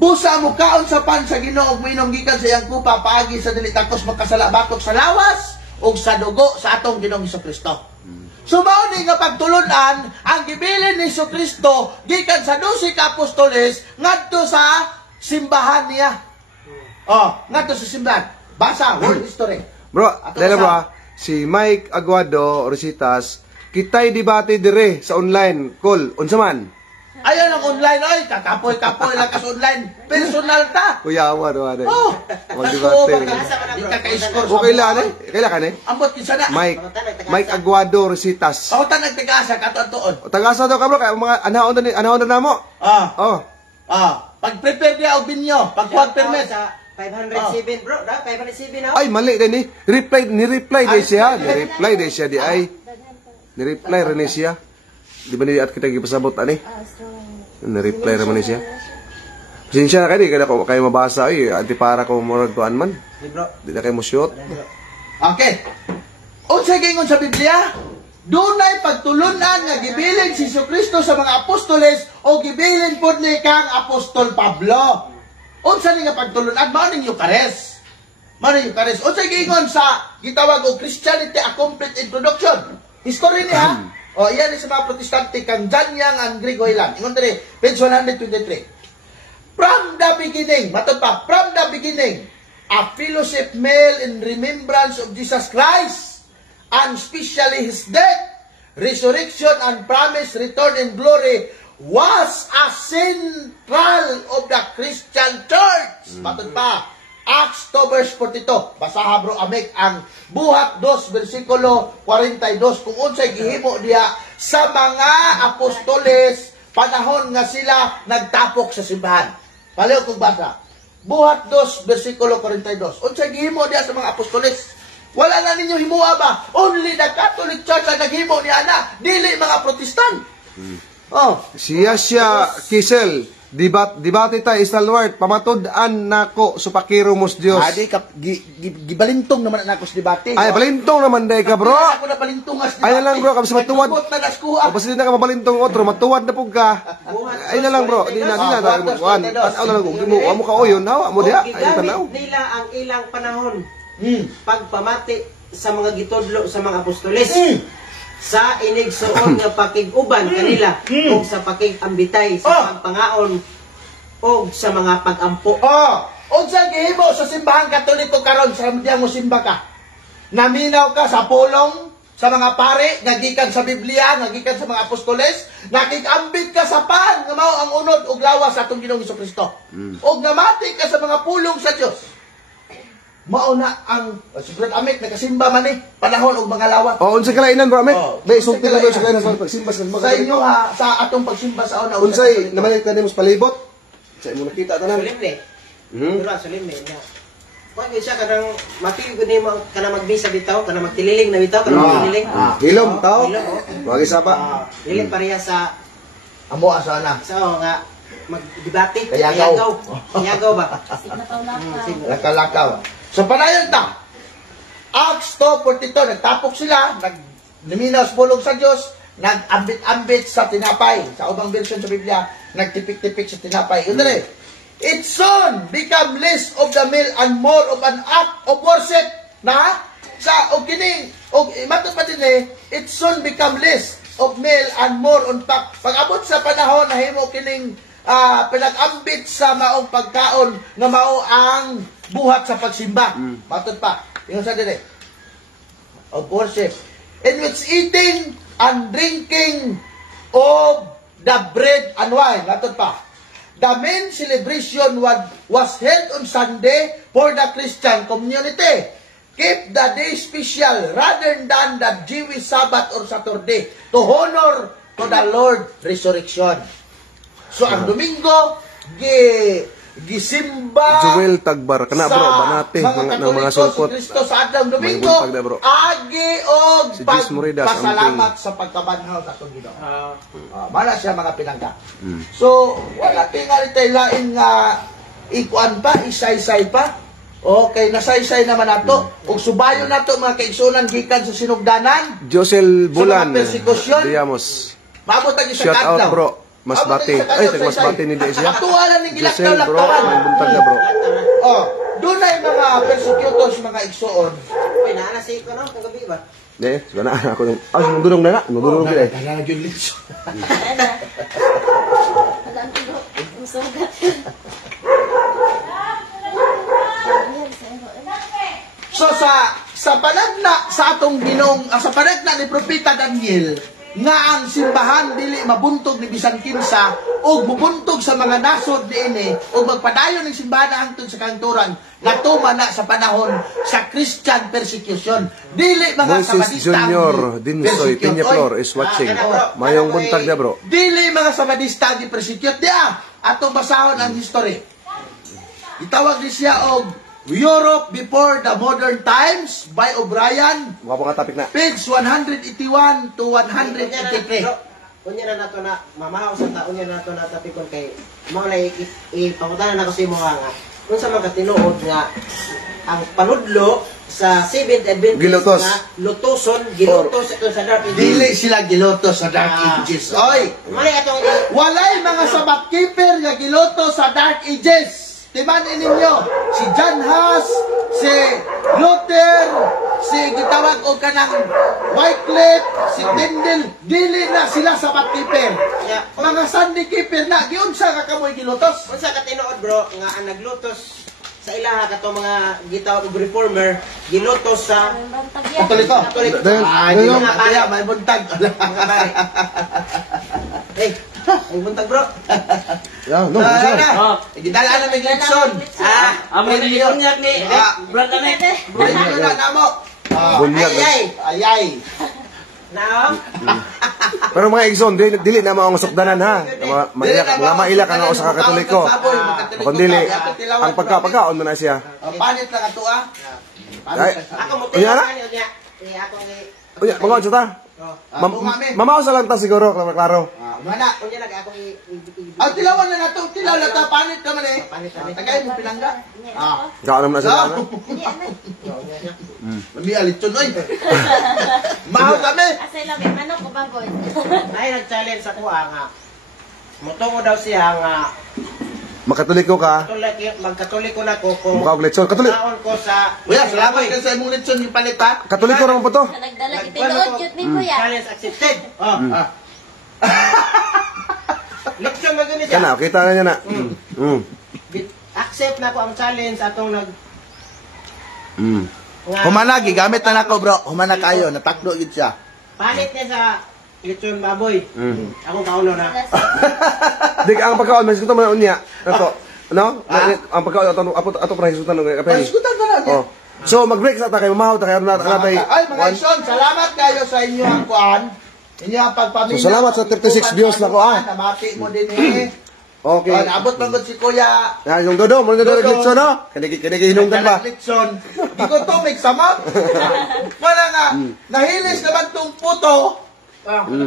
Busa mo kaon sa pan sa Ginoo ug minom gikan sa iyang kupa paagi sa dili takos makasala batok sa lawas ug sa dugo sa atong Ginoong Hesukristo. So mao ni nga pagtulon-an ang gibilin ni Hesukristo gikan sa 12 ka apostoles ngadto sa simbahan niya. Ngadto sa simbahan. Basa world history. Bro, dala bro, si Mike Aguado Rositas, kitay debate dire sa online call. Unsa man? Ayan ang online oy, kakapoy-kapoy lang ka sa online. Personal ta. Kuyawa do ade. Mag-debate. Magdebate. Di ka ka-score. Okay lang eh. Kailan ka eh? Ambot kinsa na. Mike Aguado Rositas. Pautan nagtigasa katuon. O tagasa daw ka bro, kay mga anahon na mo. Pag-prepare dia og binyo, pag-quad permit. 507 bro, 507 na. Ay mali din eh. Ni-reply din siya. Ni-reply din siya di ay. Ni-reply rin siya. Di ba ni at kita gipasabot ani? Ni-reply rin siya. Pasensya na kayo mabasa ay antipara ko murag tuan man. Di na kayo mo shoot. Okay. Unsa gingon sa Biblia? Dunay pagtulunan nga gibilin si Jesucristo sa mga apostoles o gibilin pud ni kang Apostol Pablo. Unsa ni nga pagtulunan mao ning Eucharist. Unsa gingon sa gitawag og Christianity a complete introduction. History niya. Iyan ni sa mga protestante kang John Young and Greg Wayland. Ingon diri page 123. From the beginning, matod pa, from the beginning, a fellowship made in remembrance of Jesus Christ, and especially his death, resurrection, and promised return in glory, was a central of the Christian Church. Matod pa, Acts 2 verse 42. Basaha bro amik ang buhat 2 versikulo 42 kung unsay gihimo diha sa mga apostoles panahon nga sila nagtapok sa simbahan. Paliw kog basa. Buhat 2 versikulo 42. Unsay gihimo diha sa mga apostoles? Wala na ninyo himuha ba? Only the Catholic Church ang naghimo niya na, dili mga Protestant. Siya Kisel, debate ta istalwart, pamatud-an nako supakiro mos Dios. Gibalintong naman nako sa debate. Ay, balintong naman day ka, bro. Ako na balintong as debate. Ay na lang, bro, kasi matuwad. O, basta di na ka mabalintong otro, matuwad na po ka. Ay na lang, bro. Di na, tanaw na lang, mo ka o yun, hawa mo diha. Ay, tanaw. Nila ang ilang panahon pagpamati sa mga gitudlo sa mga apostoles. Sa inigsuon nga pakig-uban kanila o sa pakig-ambitay sa pagpangaon o sa mga pag-ampo. O sa gihimo sa simbahang Katoliko karon sa diyang mo simba ka. Naminaw ka sa pulong sa mga pare, nagikan sa Biblia, nagikan sa mga apostoles, nakig-ambit ka sa pan nga mao ang unod ug lawas sa atong Ginoong Hesukristo. Og namati ka sa mga pulong sa Dios. Mao na ang Sugrat Amik nagasimba man panahon og mga lawat. Unsa kalainan bro Amik? Bay sulti lang sa kalainan sa pagsimba sa mga. Sa inyo sa atong pagsimba sa una. Unsay naman kanimo sa palibot? Sa imo nakita tanan. Solemne. Dura solemne na. Wag siya kanang mapili gud nimo kana magbisa bitaw, kana magtililing na bitaw, kana magtililing. Hilom taw. Wag isa pa. Dili pareha sa amo asa na. So nga magdebate, kayagaw ba? Lakaw. So panayon ta. Acts 2:42 nagtapok sila, nagluminaw sa pulong sa Dios, nag-ambit-ambit sa tinapay. Sa ubang version sa Biblia, nagtipik-tipik sa tinapay. Yun dali. It soon become less of the meal and more of an act of worship. Na sa og kining og matod pa din it soon become less of meal and more on fact. Pag-abot sa panahon na himo kining pinag-ambit sa maong pagkaon nga mao ang buhat sa pagsimba. Matod pa. Ingon sa dire. Of worship. In which eating and drinking of the bread and wine. Latot pa. The main celebration was held on Sunday for the Christian community. Keep the day special rather than the Jewish Sabbath or Saturday to honor to the Lord resurrection. So ang Domingo gisimba Joel Tagbar kana bro banate mga sulpot. Si Kristo sa adlang Domingo agi og pasalamat sa pagkabanhaw sa atong Ginoo. Mala siya mga pinangga. So wala tingali tay lain nga ikuan pa isay-say pa. Okay, nasaysay naman nato. Ug subayon nato mga kaigsunan gikan sa sinugdanan. Josel Bulan. Diamos. Maabot ang isang shout out adlaw. bro. Masbate. Ay, Masbate ni Desia. Katuwalan ni Josel gilaktaw bro, laktawan. may buntag na bro. Oh, doon ay mga persecutors, mga igsoon. Uy, naanasay ko no, kung gabi ba? Di, sana ako nung nudurong na. Nudurong gid. Dala gyud litso. Alam ko, ang sugat. So sa panagna sa atong Ginong, sa panagna ni Propeta Daniel, nga ang simbahan dili mabuntog ni bisan kinsa ug mubuntog sa mga nasod niini ug magpadayon ng simbahan hangtod sa kanturan natuman na sa panahon sa Christian persecution. Dili mga Moises Sabadista Junior Dinsoy Peñaflor is watching. Mayong buntag na bro. Dili mga Sabadista di persecute dia. Atong basahon ang history. Itawag ni siya og Europe Before the Modern Times by O'Brien. Mga nga topic na. Page 181 to 183. Unya na nato na mamahaw sa taon niya nato na tapikon kay mao na ipangutanan na ko sa imo nga kung sa mga tinuod nga ang panudlo sa Seventh Adventist Gilutos. nga lutoson gilutos ito sa Dark Ages. Dili sila giloto sa Dark Ages. Oy, Mali atong walay mga sabat keeper nga giloto sa Dark Ages. Timanin ninyo, si John Huss, si Luther, si gitawag o kanang Wycliffe, si Tyndale, dili na sila sabat keeper. Mga Sunday keeper na, giunsa ka kamoy gilutos. unsa ka tinuod bro nga ang naglutos sa ilaha kato mga gitawag og reformer gilutos sa Katoliko. Ay, Dahil- mga kaya, may buntag. mga pare. Hey, ay buntag bro. Yeah, no. Oh, Gidala na may Gleason. amo ni Unyak ni Brad Anek. Buntag na namo. Bunyag. Ayay. Now, Pero mga igsoon, dili na maong sukdanan ha. Mga maila ka nga o sa Katoliko. Kung dili, ang pagkapagkaon mo na siya. Panit lang ato ah. Ay, ako mo Unya na? unya. Ako ni unya, mga otso ta. Mamaw sa lang ta siguro, klaro. Mana? unya nag ako Ang tilawan na nato, tilaw na ta, panit naman eh. Panit. Tagay mo pinangga. Gawin naman na sila. Mami alitson oy. Mahal kami. Asay lang, may manok o baboy. Ay nag-challenge sa kuha nga. Mutungo daw siya nga Makatoliko ka, magkatoliko na ko kung mukha og lechon. Katoliko. taon ko sa Kuya, salamat ka sa imong litson yung palit ha. Katoliko ra mo po to. Nagdala itinuod yun ni kuya. challenge accepted. Leksyon na ganito siya. Kana, kita na niya na. Accept na ko ang challenge atong nag nga Humana, gigamit na nako bro. Humana kayo, natakdo yun siya. palit niya sa lechon baboy. Akong kauno na. Dik ang pagkaon mas ito man unya. Ato. Ano? Ang pagkaon ato pra hisutan ng kapel. Iskutan ka na niya. Oh. So mag-break sa ta kay mamahaw ta kay natay. Ay, mga ison, salamat kayo sa inyo ang kuan. Inyo ang pagpamilya. So, salamat sa 36 views na kuan. Namati mo din eh. Okay. Naabot man gud si Kuya. Yung dodo, mo dodo lechon no. Kani hinungdan ba? Litson. Di ko to make sama. Wala nga. Nahilis naman tong puto.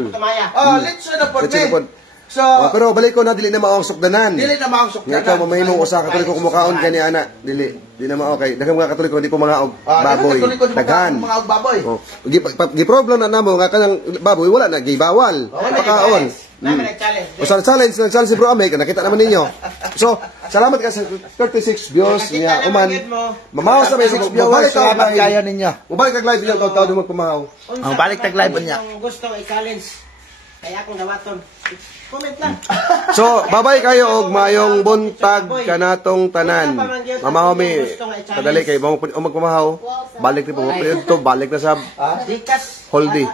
Tumaya. Litson na po Lechon na po. So, Pero balik ko na dili na maong sukdanan. dili na mangsok Nga ka mamahimong usa ka katoliko kumukaon kani ana. Di na mao kay daghang mga katoliko di po mga og baboy. Daghan. Mga og baboy. Oh, gi problem na namo nga kanang baboy wala na gibawal. Pakaon. Namin nag-challenge. O sa challenge si Bro Ame, nakita naman ninyo. So, salamat ka sa 36 views niya. Uman, mamahaw sa may 6 viewers. Salamat kayo ninyo. Mabalik kag live niya, taw-taw dumag pamahaw. Ang balik tag-live niya. Kung gusto i-challenge, kaya akong dawaton. Comment lang. So, babay kayo og mayong buntag kanatong tanan. Mamahaw mi, kadali kay magpamahaw. Balik ni po, balik na sa Dikas. Holdi.